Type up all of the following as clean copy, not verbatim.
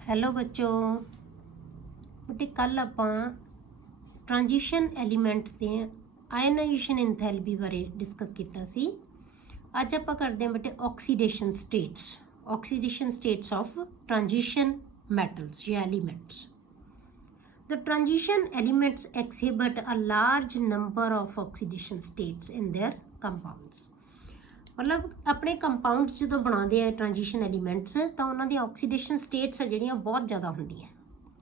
Hello बच्चों बेटे कल ਆਪਾਂ ट्रांजिशन एलीमेंट्स ਦੇ आयनाइजेशन एंथैल्पी बारे डिस्कस ਕੀਤਾ ਸੀ। ਅੱਜ ਆਪਾਂ ਕਰਦੇ ਹਾਂ बेटे oxidation states of transition metals या elements. The transition elements exhibit a large number of oxidation states in their compounds। मतलब अपने कंपाउंड जो बनाते हैं ट्रांजिशन एलीमेंट्स तो उन्होंने ऑक्सीडेशन स्टेट्स ਜਿਹੜੀਆਂ बहुत ज़्यादा ਹੁੰਦੀਆਂ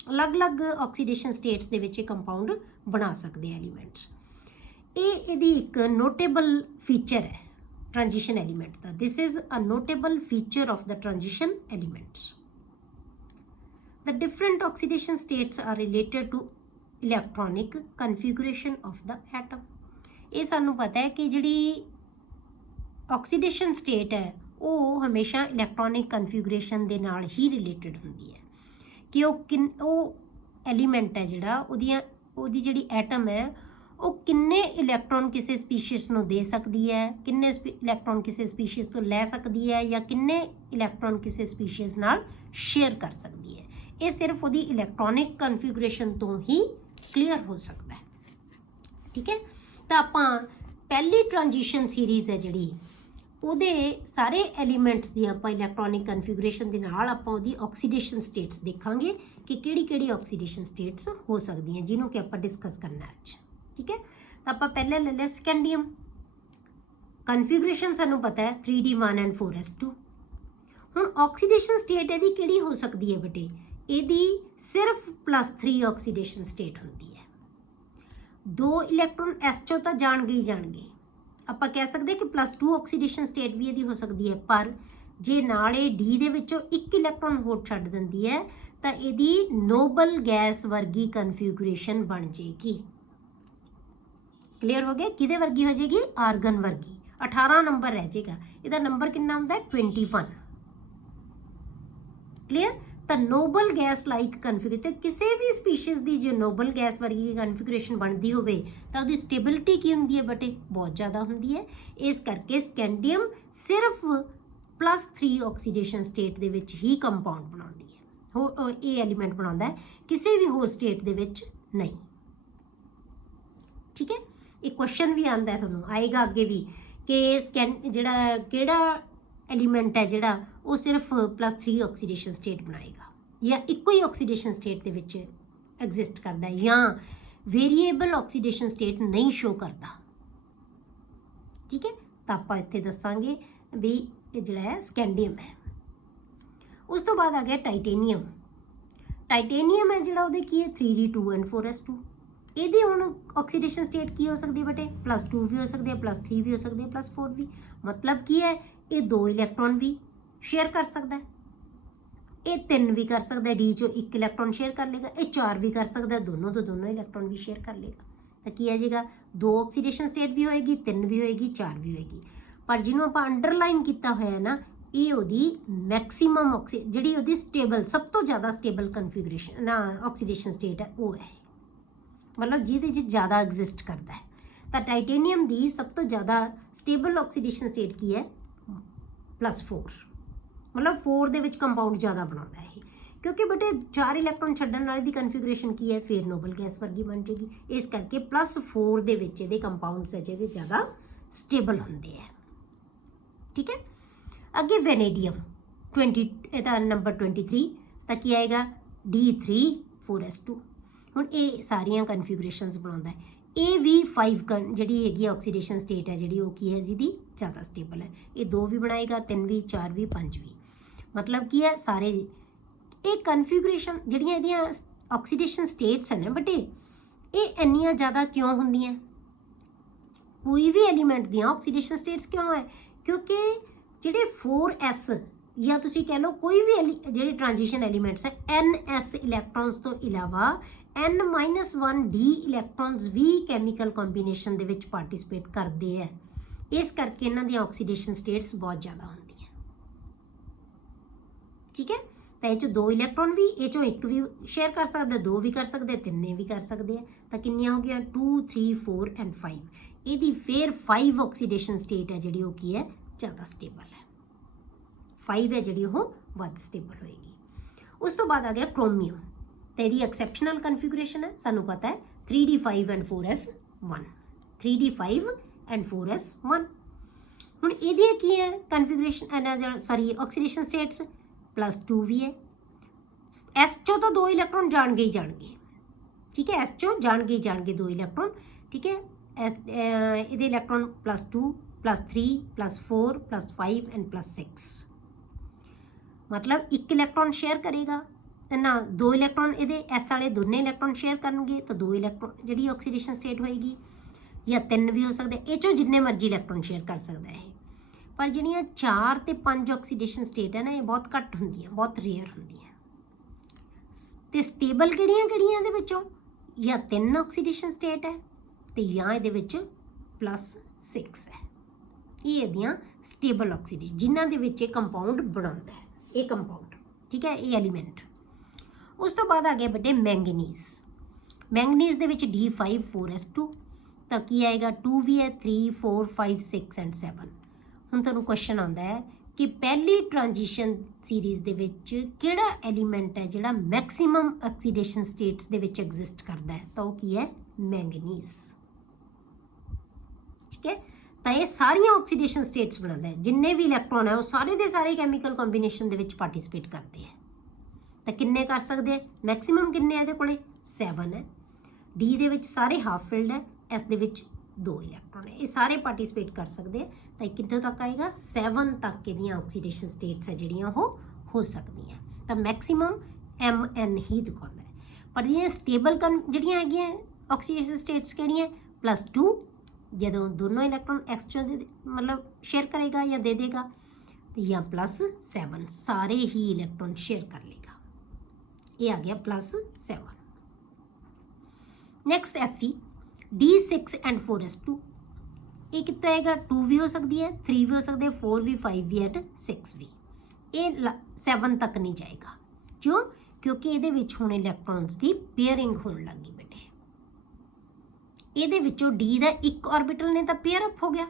अलग अलग ऑक्सीडेशन स्टेट्स ਦੇ ਵਿੱਚ कंपाउंड बना सकते एलीमेंट्स। ये एक नोटेबल फीचर है ट्रांजिशन एलीमेंट का। This is a notable feature of the transition elements. The different oxidation states are related to electronic configuration of the atom. ये सानू पता है कि जी ऑक्सीडेशन स्टेट है वो हमेशा इलैक्ट्रॉनिक कन्फिगरेशन के नाल ही रिलेटेड होंदी है कि वो एलीमेंट है जिहड़ा ओदी जिहड़ी एटम है वो किन्ने इलैक्ट्रॉन किसी स्पीशीज़ नूं दे सकती है, किन्ने इलैक्ट्रॉन किसी स्पीशीज़ तो लै सकती है या किन्ने इलैक्ट्रॉन किसी स्पीशीज़ नाल शेयर कर सकती है। ये सिर्फ वो इलैक्ट्रॉनिक कन्फिगरेशन तो ही क्लीयर हो सकता है। ठीक है, तो आपां पहली ट्रांजिशन सीरीज़ है जिहड़ी ਉਹਦੇ ਸਾਰੇ ਐਲੀਮੈਂਟਸ ਦੀ ਆਪਾਂ ਇਲੈਕਟ੍ਰੋਨਿਕ ਕਨਫਿਗਰੇਸ਼ਨ ਦੇ ਨਾਲ ਆਪਾਂ ਉਹਦੀ ਆਕਸੀਡੇਸ਼ਨ ਸਟੇਟਸ ਦੇਖਾਂਗੇ ਕਿ ਕਿਹੜੀ ਕਿਹੜੀ ਆਕਸੀਡੇਸ਼ਨ ਸਟੇਟਸ ਹੋ ਸਕਦੀਆਂ ਜਿਹਨੂੰ ਕਿ ਆਪਾਂ ਡਿਸਕਸ ਕਰਨਾ ਅੱਜ। ਠੀਕ ਹੈ, ਤਾਂ ਆਪਾਂ ਪਹਿਲਾਂ ਲੈ ਲਿਆ ਸਕੈਂਡੀਅਮ। ਕਨਫਿਗਰੇਸ਼ਨ ਸਾਨੂੰ ਪਤਾ ਹੈ 3d1 and 4s2। ਹੁਣ ਆਕਸੀਡੇਸ਼ਨ ਸਟੇਟ ਇਹਦੀ ਕਿਹੜੀ ਹੋ ਸਕਦੀ ਹੈ ਬੇਟੇ? ਇਹਦੀ ਸਿਰਫ +3 ਆਕਸੀਡੇਸ਼ਨ ਸਟੇਟ ਹੁੰਦੀ ਹੈ। 2 ਇਲੈਕਟ੍ਰੋਨ s ਚੋਂ ਤਾਂ ਜਾਣਗੇ ਹੀ ਜਾਣਗੇ। ਆਪਾਂ ਕਹਿ ਸਕਦੇ ਕਿ +2 ਆਕਸੀਡੇਸ਼ਨ ਸਟੇਟ ਵੀ ਇਹਦੀ ਹੋ ਸਕਦੀ ਹੈ, ਪਰ ਜੇ ਨਾਲ ਇਹ ਡੀ ਦੇ ਵਿੱਚੋਂ ਇੱਕ ਇਲੈਕਟ੍ਰੋਨ ਹੋਰ ਛੱਡ ਦਿੰਦੀ ਹੈ ਤਾਂ ਇਹਦੀ ਨੋਬਲ ਗੈਸ ਵਰਗੀ ਕਨਫਿਗਰੇਸ਼ਨ ਬਣ ਜਾਏਗੀ। ਕਲੀਅਰ ਹੋ ਗਿਆ? ਕਿਹਦੇ ਵਰਗੀ ਹੋ ਜਾਏਗੀ? ਆਰਗਨ ਵਰਗੀ। 18 ਨੰਬਰ ਰਹਿ ਜਾਏਗਾ। ਇਹਦਾ ਨੰਬਰ ਕਿੰਨਾ ਹੁੰਦਾ ਹੈ? 21। ਕਲੀਅਰ? ਤਾਂ ਨੋਬਲ ਗੈਸ ਲਾਈਕ ਕਨਫਿਗਰੇਸ਼ਨ ਕਿਸੇ ਵੀ ਸਪੀਸ਼ੀਜ਼ ਦੀ ਜੇ ਨੋਬਲ ਗੈਸ ਵਰਗੀ ਕਨਫਿਗਰੇਸ਼ਨ ਬਣਦੀ ਹੋਵੇ ਤਾਂ ਉਹਦੀ ਸਟੇਬਿਲਿਟੀ ਕੀ ਹੁੰਦੀ ਹੈ ਬੇਟੇ? ਬਹੁਤ ਜ਼ਿਆਦਾ ਹੁੰਦੀ ਹੈ। ਇਸ ਕਰਕੇ ਸਕੈਂਡੀਅਮ ਸਿਰਫ +3 ਆਕਸੀਡੇਸ਼ਨ ਸਟੇਟ ਦੇ ਵਿੱਚ ਹੀ ਕੰਪਾਊਂਡ ਬਣਾਉਂਦੀ ਹੈ, ਇਹ ਐਲੀਮੈਂਟ ਬਣਾਉਂਦਾ ਹੈ, ਕਿਸੇ ਵੀ ਹੋਰ ਸਟੇਟ ਦੇ ਵਿੱਚ ਨਹੀਂ। ਠੀਕ ਹੈ, ਇਹ ਕੁਐਸਚਨ ਵੀ ਆਉਂਦਾ ਹੈ, ਤੁਹਾਨੂੰ ਆਏਗਾ ਅੱਗੇ ਵੀ ਕਿ ਜਿਹੜਾ ਕਿਹੜਾ एलीमेंट है जिहड़ा वो सिर्फ +3 ऑक्सीडेशन स्टेट बनाएगा या इक्को ही ऑक्सीडेशन स्टेट दे विच एग्जिस्ट करता है या वेरीएबल ऑक्सीडेशन स्टेट नहीं शो करता। ठीक है, तो आप इत्थे दसांगे भी जिहड़ा है स्कैंडियम है। उस तो बाद आ गया टाइटेनियम। टाइटेनियम है जिहड़ा उहदे की है 3d2 and 4s2। ਇਹਦੀ ਹੁਣ ਆਕਸੀਡੇਸ਼ਨ ਸਟੇਟ ਕੀ ਹੋ ਸਕਦੀ ਹੈ ਬੇਟੇ? +2 ਵੀ ਹੋ ਸਕਦੀ ਹੈ, +3 ਵੀ ਹੋ ਸਕਦੀ ਹੈ, +4 ਵੀ। ਮਤਲਬ ਕੀ ਹੈ? ਇਹ 2 ਇਲੈਕਟ੍ਰੋਨ ਵੀ ਸ਼ੇਅਰ ਕਰ ਸਕਦਾ ਹੈ, ਇਹ 3 ਵੀ ਕਰ ਸਕਦਾ ਹੈ, ਡੀ ਚੋਂ 1 ਇਲੈਕਟ੍ਰੋਨ ਸ਼ੇਅਰ ਕਰ ਲੇਗਾ, ਇਹ 4 ਵੀ ਕਰ ਸਕਦਾ ਹੈ, ਦੋਨੋਂ ਤੋਂ ਦੋਨੋਂ ਇਲੈਕਟ੍ਰੋਨ ਵੀ ਸ਼ੇਅਰ ਕਰ ਲੇਗਾ। ਤਾਂ ਕੀ ਆ ਜਾਏਗਾ? 2 ਆਕਸੀਡੇਸ਼ਨ ਸਟੇਟ ਵੀ ਹੋਏਗੀ, 3 ਵੀ ਹੋਏਗੀ, 4 ਵੀ ਹੋਏਗੀ। ਪਰ ਜਿਹਨੂੰ ਆਪਾਂ ਅੰਡਰਲਾਈਨ ਕੀਤਾ ਹੋਇਆ ਨਾ, ਇਹ ਉਹਦੀ ਮੈਕਸੀਮਮ ਜਿਹੜੀ ਉਹਦੀ ਸਟੇਬਲ ਸਭ ਤੋਂ ਜ਼ਿਆਦਾ ਸਟੇਬਲ ਕਨਫਿਗਰੇਸ਼ਨ ਨਾ ਆਕਸੀਡੇਸ਼ਨ ਸਟੇਟ ਹੈ ਉਹ ਹੈ, मतलब ਜਿਹਦੇ 'ਚ ਜ਼ਿਆਦਾ ਐਗਜ਼ਿਸਟ ਕਰਦਾ ਹੈ। ਤਾਂ ਟਾਈਟੇਨੀਅਮ ਦੀ ਸਭ ਤੋਂ ਜ਼ਿਆਦਾ ਸਟੇਬਲ ਆਕਸੀਡੇਸ਼ਨ ਸਟੇਟ ਕੀ ਹੈ? +4। ਮਤਲਬ 4 ਦੇ ਵਿੱਚ ਕੰਪਾਊਂਡ ਜ਼ਿਆਦਾ ਬਣਾਉਂਦਾ ਹੈ ਇਹ, ਕਿਉਂਕਿ ਬੇਟੇ 4 ਇਲੈਕਟ੍ਰੋਨ ਛੱਡਣ ਵਾਲੇ ਦੀ ਕਨਫਿਗਰੇਸ਼ਨ ਕੀ ਹੈ? ਫਿਰ ਨੋਬਲ ਗੈਸ ਵਰਗੀ ਬਣ ਜਾਏਗੀ। ਇਸ ਕਰਕੇ +4 ਦੇ ਵਿੱਚ ਇਹਦੇ ਕੰਪਾਊਂਡਸ ਹੈ ਜਿਹੜੇ ਜ਼ਿਆਦਾ ਸਟੇਬਲ ਹੁੰਦੇ ਹੈ। ਠੀਕ ਹੈ, ਅੱਗੇ ਵੈਨੇਡੀਅਮ 20 ਇਹਦਾ ਨੰਬਰ 23। ਤਾਂ ਕੀ ਆਏਗਾ? D3 4s2। ਹੁਣ ਇਹ ਸਾਰੀਆਂ ਕਨਫਿਗਰੇਸ਼ਨਸ ਬਣਾਉਂਦਾ ਹੈ। ਇਹ ਵੀ 5 ਜਿਹੜੀ ਹੈਗੀ ਆਕਸੀਡੇਸ਼ਨ ਸਟੇਟ ਹੈ ਜਿਹੜੀ ਉਹ ਕੀ ਹੈ ਜਿਹਦੀ ਜ਼ਿਆਦਾ ਸਟੇਬਲ ਹੈ। ਇਹ 2 ਵੀ ਬਣਾਏਗਾ, 3 ਵੀ, 4 ਵੀ, 5 ਵੀ। ਮਤਲਬ ਕੀ ਹੈ? ਸਾਰੇ ਇਹ ਕਨਫਿਗਰੇਸ਼ਨ ਜਿਹੜੀਆਂ ਇਹਦੀਆਂ ਆਕਸੀਡੇਸ਼ਨ ਸਟੇਟਸ ਹਨ ਬਟ ਇਹ ਇੰਨੀਆਂ ਜ਼ਿਆਦਾ ਕਿਉਂ ਹੁੰਦੀਆਂ? ਕੋਈ ਵੀ ਐਲੀਮੈਂਟ ਦੀਆਂ ਆਕਸੀਡੇਸ਼ਨ ਸਟੇਟਸ ਕਿਉਂ ਹੈ? ਕਿਉਂਕਿ ਜਿਹੜੇ 4s ਜਾਂ ਤੁਸੀਂ ਕਹਿ ਲਓ ਕੋਈ ਵੀ ਜਿਹੜੇ ਟ੍ਰਾਂਜੀਸ਼ਨ ਐਲੀਮੈਂਟਸ ਹੈ ns ਇਲੈਕਟ੍ਰੋਨਸ ਤੋਂ ਇਲਾਵਾ n-1d ਇਲੈਕਟ੍ਰੋਨਸ ਵੀ ਕੈਮੀਕਲ ਕੰਬੀਨੇਸ਼ਨ ਦੇ ਵਿੱਚ ਪਾਰਟਿਸਿਪੇਟ ਕਰਦੇ ਹੈ। ਇਸ ਕਰਕੇ ਇਹਨਾਂ ਦੀਆਂ ਆਕਸੀਡੇਸ਼ਨ ਸਟੇਟਸ ਬਹੁਤ ਜ਼ਿਆਦਾ ਹੁੰਦੀਆਂ। ਠੀਕ ਹੈ, ਤਾਂ ਇਹ 'ਚੋਂ 2 ਇਲੈਕਟ੍ਰੋਨ ਵੀ ਇਹ 'ਚੋਂ 1 ਵੀ ਸ਼ੇਅਰ ਕਰ ਸਕਦੇ, 2 ਵੀ ਕਰ ਸਕਦੇ, 3 ਵੀ ਕਰ ਸਕਦੇ ਆ। ਤਾਂ ਕਿੰਨੀਆਂ ਹੋ ਗਈਆਂ? 2 3 4 and 5। ਇਹਦੀ ਫਿਰ 5 ਆਕਸੀਡੇਸ਼ਨ ਸਟੇਟ ਹੈ ਜਿਹੜੀ ਉਹ ਕੀ ਹੈ? ਜ਼ਿਆਦਾ ਸਟੇਬਲ ਹੈ। 5 ਹੈ ਜਿਹੜੀ ਉਹ ਵੱਧ ਸਟੇਬਲ ਹੋਏਗੀ। उस तो बाद आ गया क्रोमियम, तो यदि एक्सैप्शनल कन्फिगरेशन है, सानू पता है 3d5 and 4s1, 3d5 and 4s1। हुण इहदी की है कन्फिगरेशन, सॉरी ऑक्सीडेशन स्टेट्स +2 भी है। एस चो तो 2 इलैक्ट्रॉन जाणगे ही जाणगे, ठीक है, एस चो जाणगे ही जाणगे 2 इलैक्ट्रॉन, ठीक है। एस इहदे इलैक्ट्रॉन +2 +3 +4 +5 and +6, मतलब 1 इलैक्ट्रॉन शेयर करेगा ना, 2 इलैक्ट्रॉन इहदे एस वाले दोने इलैक्ट्रॉन शेयर करनगे, तो 2 इलैक्ट्रॉन जिहड़ी ऑक्सीडेशन स्टेट होएगी, या 3 भी हो सकते, ये चो जिन्ने मर्जी इलैक्ट्रॉन शेयर कर सकता है। पर जिहड़ियां 4 ते 5 ऑक्सीडेशन स्टेट है ना, ये बहुत घट होंदियां, बहुत रेयर होंदियां। ते स्टेबल किहड़ियां दे विचों, या 3 ऑक्सीडेशन स्टेट है, ते या इहदे विच +6 है। ये इहदियां स्टेबल ऑक्सीडेशन जिन्हां दे विच ये कंपाउंड बनाउंदा है, ये कंपाउंड, ठीक है, ये एलीमेंट। उस तो बाद आ गया बेटे मैंगनीज। मैंगनीज दे विच D5 4s2, तो की आएगा 2 भी है, 3 4 5 6 and 7। हुण तुहानूं क्वेश्चन आउंदा है कि पहली ट्रांजिशन सीरीज़ दे विच किहड़ा एलीमेंट है जिहड़ा मैक्सिमम ऑक्सीडेशन स्टेट्स दे विच एग्जिस्ट करदा है, तो की है मैंगनीज, ठीक है। तो ये सारिया ऑक्सीडेशन स्टेट्स बनाता है, जिन्ने भी इलैक्ट्रॉन है वो सारे दे सारे कैमिकल कॉम्बीनेशन दे विच पार्टिसिपेट करते हैं। तो किन्ने कर सकते हैं, मैक्सिमम किन्ने इहदे कोले 7 है, डी दे विच सारे हाफ फिल्ड है, एस दे विच 2 इलैक्ट्रॉन है, ये सारे पार्टिसिपेट कर सकते हैं। तो कितों तक आएगा 7 तक इहदियां ऑक्सीडेशन स्टेट्स है जिहड़ियां हो सकती हैं। तो मैक्सिमम MN ही दिखाता है। पर ये स्टेबल जिहड़ियां हैगियां ऑक्सीडेशन स्टेट्स किहड़ियां +2, जदों दोनों इलैक्ट्रॉन एक्स चो मतलब शेयर करेगा या दे देगा, या +7 सारे ही इलैक्ट्रॉन शेयर कर लेगा, ये आ गया +7। Next Fe D6 and 4s2, ये कितना आएगा 2 भी हो सकती है, 3 भी हो सकती है, 4 भी, 5 भी एंड 6 भी। ये 7 तक नहीं जाएगा, क्यों, क्योंकि ये हुण इलैक्ट्रॉन्स की पेयरिंग होने लगी बेटे। ये डी का 1 ऑर्बिटल ने तो पेयर अप हो गया,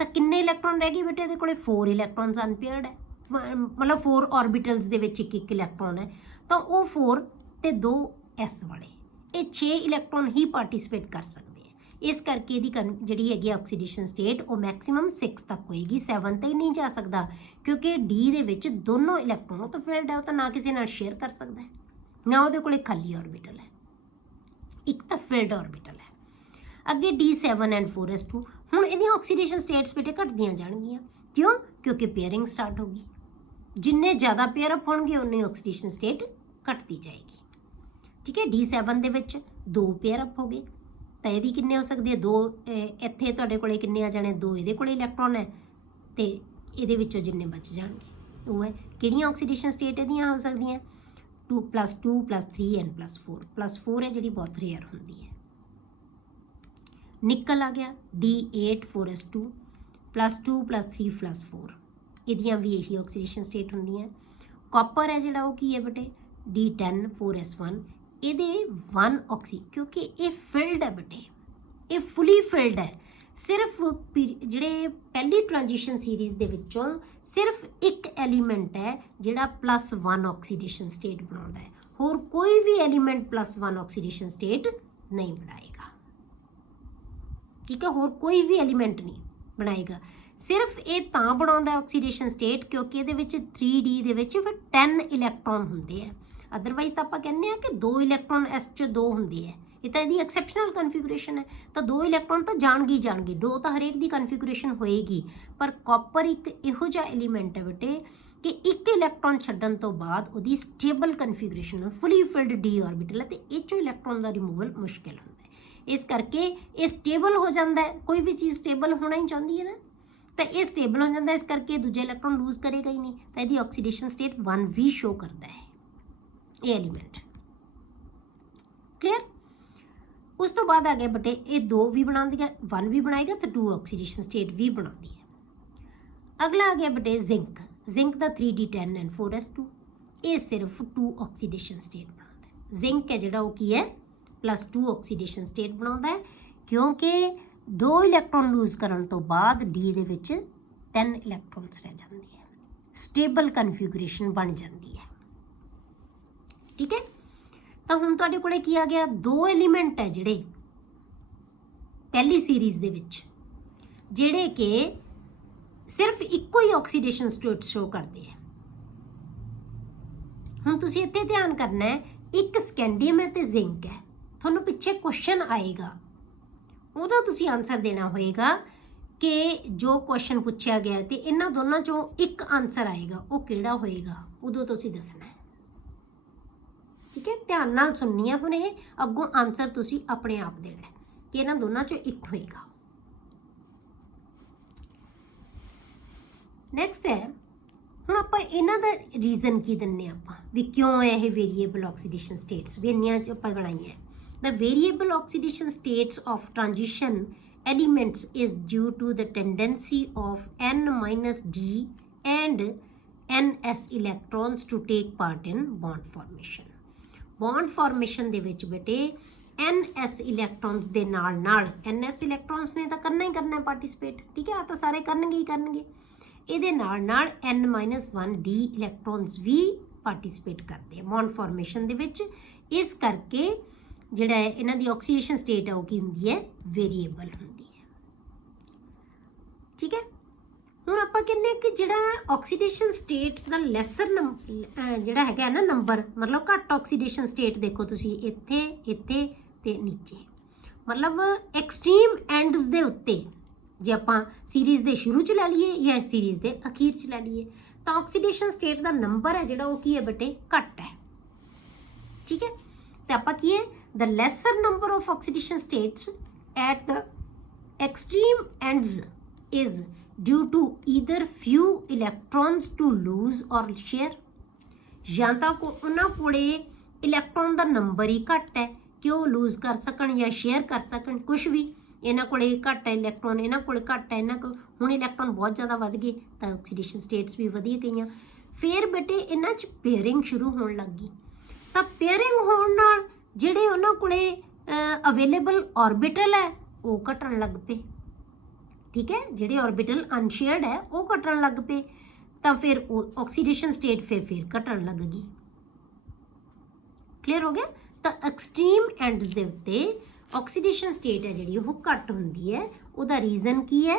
तो किन्ने इलैक्ट्रॉन रह गए बेटे, ये 4 इलैक्ट्रॉन्स अनपेयर्ड है, मतलब 4 ऑर्बिटल्स दे विच एक इलैक्ट्रॉन है, तो वो 4 ते 2 एस वाले, ये 6 इलैक्ट्रॉन ही पार्टिसिपेट कर सकते हैं। इस करके जी हैगी ऑक्सीडेशन स्टेट वो मैक्सीमम 6 तक होएगी, 7 तक नहीं जा सकता, क्योंकि डी दे विच दोनों इलैक्ट्रॉन तो फील्ड है, तो ना किसी नाल शेयर कर सकता है, ना वो कोले खाली ऑर्बिटल है, एक तो फील्ड ऑर्बिटल है। अगे D7 and 4s2, हुण इहदियां ऑक्सीडेशन स्टेट्स बेटे घटदियां जाणगियां, क्यों, क्योंकि पेयरिंग स्टार्ट होगी, जिन्ने ज़्यादा पेयर अप होणगे उन्नी ऑक्सीडेशन स्टेट घटती जाएगी, ठीक है। D7 दे विच 2 पेयर अप हो गए, तो यदि किन्ने हो सकते हैं 2, इत्थे तुहाडे कोले किन्ने आ जाने, 2 इहदे कोले इलैक्ट्रॉन है, तो इहदे विचों जिन्ने बच जाणगे वो है किहड़ियां ऑक्सीडेशन स्टेट इहदियां हो सकदियां 2 +2 +3 and +4, +4 है जिहड़ी बहुत रेयर हुंदी है। निकल आ गया D8 4s2, +2 +3 +4, इहदियां भी यही ऑक्सीडेशन स्टेट हुंदियां। कॉपर है जिहड़ा वो की है बेटे D10 4s1, ਇਹਦੇ 1 ऑक्सी, क्योंकि ये फिल्ड है बेटे, ये फुली फिल्ड है, सिर्फ ਜਿਹੜੇ पहली ट्रांजिशन सीरीज़ ਦੇ ਵਿੱਚੋਂ सिर्फ एक एलीमेंट है ਜਿਹੜਾ +1 ऑक्सीडेशन स्टेट बनाता है, होर कोई भी एलीमेंट +1 ऑक्सीडेशन स्टेट नहीं बनाएगा, ठीक है, होर कोई भी एलीमेंट नहीं बनाएगा, सिर्फ ये तां बनाता ऑक्सीडेशन स्टेट क्योंकि ये 3D ਦੇ ਵਿੱਚ ਫਿਰ 10 इलैक्ट्रॉन होंगे है, अदरवाइज तो आप कहने हैं कि 2 इलैक्ट्रॉन एस च 2 होंगे है, ये तो यदि एक्सैप्शनल कन्फिगरेशन है, तो 2 इलैक्ट्रॉन तो जाणगे 2 तो हरेक की कन्फिगरेशन होएगी। पर कॉपर एक इहो जिहा एलीमेंट है बेटे कि 1 इलैक्ट्रॉन छड्डण तो बाद उहदी stable configuration fully filled d orbital है, तो इह चों इलैक्ट्रॉन का रिमूवल मुश्किल होंदा है, इस करके ये स्टेबल हो जाता है। कोई भी चीज़ स्टेबल होना ही चाहती है ना, तो ये स्टेबल हो जाता है, इस करके दूजा इलैक्ट्रॉन लूज करेगा ही नहीं, तो यदि ऑक्सीडेशन स्टेट 1 भी शो करता है ये एलीमेंट, क्लियर। उस तो बाद आ गया बेटे ये 2 भी बना दिया, 1 भी बनाएगा तो 2 ऑक्सीडेशन स्टेट भी बनाती है। अगला आ गया बेटे जिंक, जिंक का 3D10 and 4s2, ये सिर्फ 2 ऑक्सीडेशन स्टेट बनाता है। जिंक है जो की है +2 ऑक्सीडेशन स्टेट बनाता है, क्योंकि 2 इलैक्ट्रॉन लूज करने तो बाद डी दे विच 10 इलैक्ट्रॉन्स रह जाते हैं, स्टेबल कन्फिगरेशन बन जाती है। ठीक है। तो हुण तुहाडे कोले की आ गया, दो एलीमेंट है जिहड़े पहली सीरीज़ दे विच जिहड़े कि सिर्फ इक्को ही ऑक्सीडेशन स्टेट शो करते हैं। हुण तुसीं इत्थे ध्यान करना है, एक स्कैंडियम है ते जिंक है। तुहानूं पिछे क्वेश्चन आएगा, ਉਹਦਾ ਤੁਸੀਂ आंसर देना होएगा कि जो क्वेश्चन पूछा गया तो इन्हां दोनों चों एक आंसर आएगा, वो किहड़ा होएगा, उदों तुसीं दसना है। ठीक है, ध्यान नाल सुननी है। हुण ये अगों आंसर तुसीं अपने आप देना है कि इन्हां दोनों चों एक होएगा। नैक्सट है, हुण आपां इन्हां दा रीजन की दिन्ने आपां भी क्यों ये वेरीएबल ऑक्सीडेशन स्टेट्स भी इन्नियां च आपां बनाईआं। The variable oxidation states of transition elements is due to the tendency of N-D and Ns electrons to take part in bond formation. Bond formation ਦੇ ਵਿੱਚ ਬੇਟੇ Ns electrons ਦੇ ਨਾਲ Ns electrons ਨੇ ਤਾਂ ਕਰਨਾ ਹੀ ਕਰਨਾ ਪਾਰਟਿਸਿਪੇਟ, ਠੀਕ ਹੈ, ਆ ਤਾਂ ਸਾਰੇ ਕਰਨਗੇ ਹੀ ਕਰਨਗੇ। ਇਹਦੇ ਨਾਲ N-1D electrons ਵੀ ਪਾਰਟਿਸਿਪੇਟ ਕਰਦੇ ਆ ਬੌਂਡ ਫਾਰਮੇਸ਼ਨ ਦੇ ਵਿੱਚ। ਇਸ ਕਰਕੇ ਜਿਹੜਾ ਹੈ ਇਹਨਾਂ ਦੀ ਆਕਸੀਡੇਸ਼ਨ ਸਟੇਟ ਹੈ ਉਹ ਕੀ ਹੁੰਦੀ ਹੈ, ਵੇਰੀਏਬਲ ਹੁੰਦੀ ਹੈ। ਠੀਕ ਹੈ, ਹੁਣ ਆਪਾਂ ਕਹਿੰਦੇ ਕਿ ਜਿਹੜਾ ਆਕਸੀਡੇਸ਼ਨ ਸਟੇਟਸ ਦਾ ਲੈਸਰ ਜਿਹੜਾ ਹੈਗਾ ਨਾ ਨੰਬਰ, ਮਤਲਬ ਘੱਟ ਆਕਸੀਡੇਸ਼ਨ ਸਟੇਟ ਦੇਖੋ ਤੁਸੀਂ ਇੱਥੇ ਇੱਥੇ ਤੇ ਨੀਚੇ, ਮਤਲਬ ਐਕਸਟ੍ਰੀਮ ਐਂਡਸ ਦੇ ਉੱਤੇ ਜੇ ਆਪਾਂ ਸੀਰੀਜ਼ ਦੇ ਸ਼ੁਰੂ 'ਚ ਲੈ ਲਈਏ ਜਾਂ ਸੀਰੀਜ਼ ਦੇ ਅਖੀਰ 'ਚ ਲੈ ਲਈਏ ਤਾਂ ਆਕਸੀਡੇਸ਼ਨ ਸਟੇਟ ਦਾ ਨੰਬਰ ਹੈ ਜਿਹੜਾ ਉਹ ਕੀ ਹੈ ਬੇਟੇ, ਘੱਟ ਹੈ। ਠੀਕ ਹੈ, ਤੇ ਆਪਾਂ ਕੀ ਹੈ, the lesser number of oxidation states at the extreme ends is due to either few electrons to lose or share, ਜਾਂ ਤਾਂ ਉਹਨਾਂ ਕੋਲੇ ਇਲੈਕਟ੍ਰੋਨ ਦਾ ਨੰਬਰ ਹੀ ਘੱਟ ਹੈ ਕਿ ਉਹ ਲੂਜ਼ ਕਰ ਸਕਣ ਜਾਂ ਸ਼ੇਅਰ ਕਰ ਸਕਣ ਕੁਝ ਵੀ। ਇਹਨਾਂ ਕੋਲੇ ਘੱਟ ਹੈ ਇਲੈਕਟ੍ਰੋਨ, ਇਹਨਾਂ ਕੋਲੇ ਘੱਟ ਹੈ, ਇਹਨਾਂ ਕੋਲ ਹੁਣ ਇਲੈਕਟ੍ਰੋਨ ਬਹੁਤ ਜ਼ਿਆਦਾ ਵੱਧ ਗਏ ਤਾਂ ਆਕਸੀਡੇਸ਼ਨ ਸਟੇਟਸ ਵੀ ਵਧੀਆ ਗਈਆਂ। ਫਿਰ ਬੇਟੇ ਇਹਨਾਂ 'ਚ ਪੇਅਰਿੰਗ ਸ਼ੁਰੂ ਹੋਣ ਲੱਗ ਗਈ, ਤਾਂ ਪੇਅਰਿੰਗ ਹੋਣ ਨਾਲ ਜਿਹੜੇ ਉਹਨਾਂ ਕੋਲੇ ਅਵੇਲੇਬਲ ਔਰਬਿਟਲ ਹੈ ਉਹ ਘਟਣ ਲੱਗ ਪਏ। ਠੀਕ ਹੈ, ਜਿਹੜੇ ਔਰਬਿਟਲ ਅਨਸ਼ੇਅਰਡ ਹੈ ਉਹ ਘਟਣ ਲੱਗ ਪਏ, ਤਾਂ ਫਿਰ ਉਹ ਆਕਸੀਡੇਸ਼ਨ ਸਟੇਟ ਫਿਰ ਘਟਣ ਲੱਗ ਗਈ। ਕਲੀਅਰ ਹੋ ਗਿਆ। ਤਾਂ ਐਕਸਟ੍ਰੀਮ ਐਂਡਸ ਦੇ ਉੱਤੇ ਆਕਸੀਡੇਸ਼ਨ ਸਟੇਟ ਹੈ ਜਿਹੜੀ ਉਹ ਘੱਟ ਹੁੰਦੀ ਹੈ। ਉਹਦਾ ਰੀਜ਼ਨ ਕੀ ਹੈ,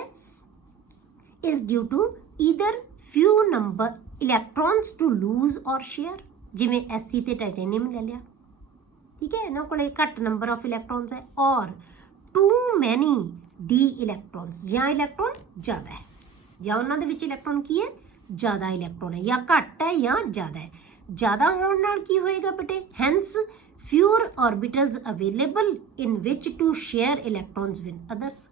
is due to either few number electrons to lose or share, ਜਿਵੇਂ Sc ਤੇ ਟਾਈਟੇਨੀਅਮ ਲੈ ਲਿਆ। ठीक है, इन्हों को घट नंबर ऑफ इलैक्ट्रॉन्स है और टू मैनी डी इलैक्ट्रॉन्स, या इलैक्ट्रॉन ज़्यादा है या उन्होंने विच इलैक्ट्रॉन की है ज़्यादा इलैक्ट्रॉन है या घट है या ज़्यादा है। ज़्यादा होने नाल की होएगा बेटे, hence fewer orbitals available in which to share electrons with others.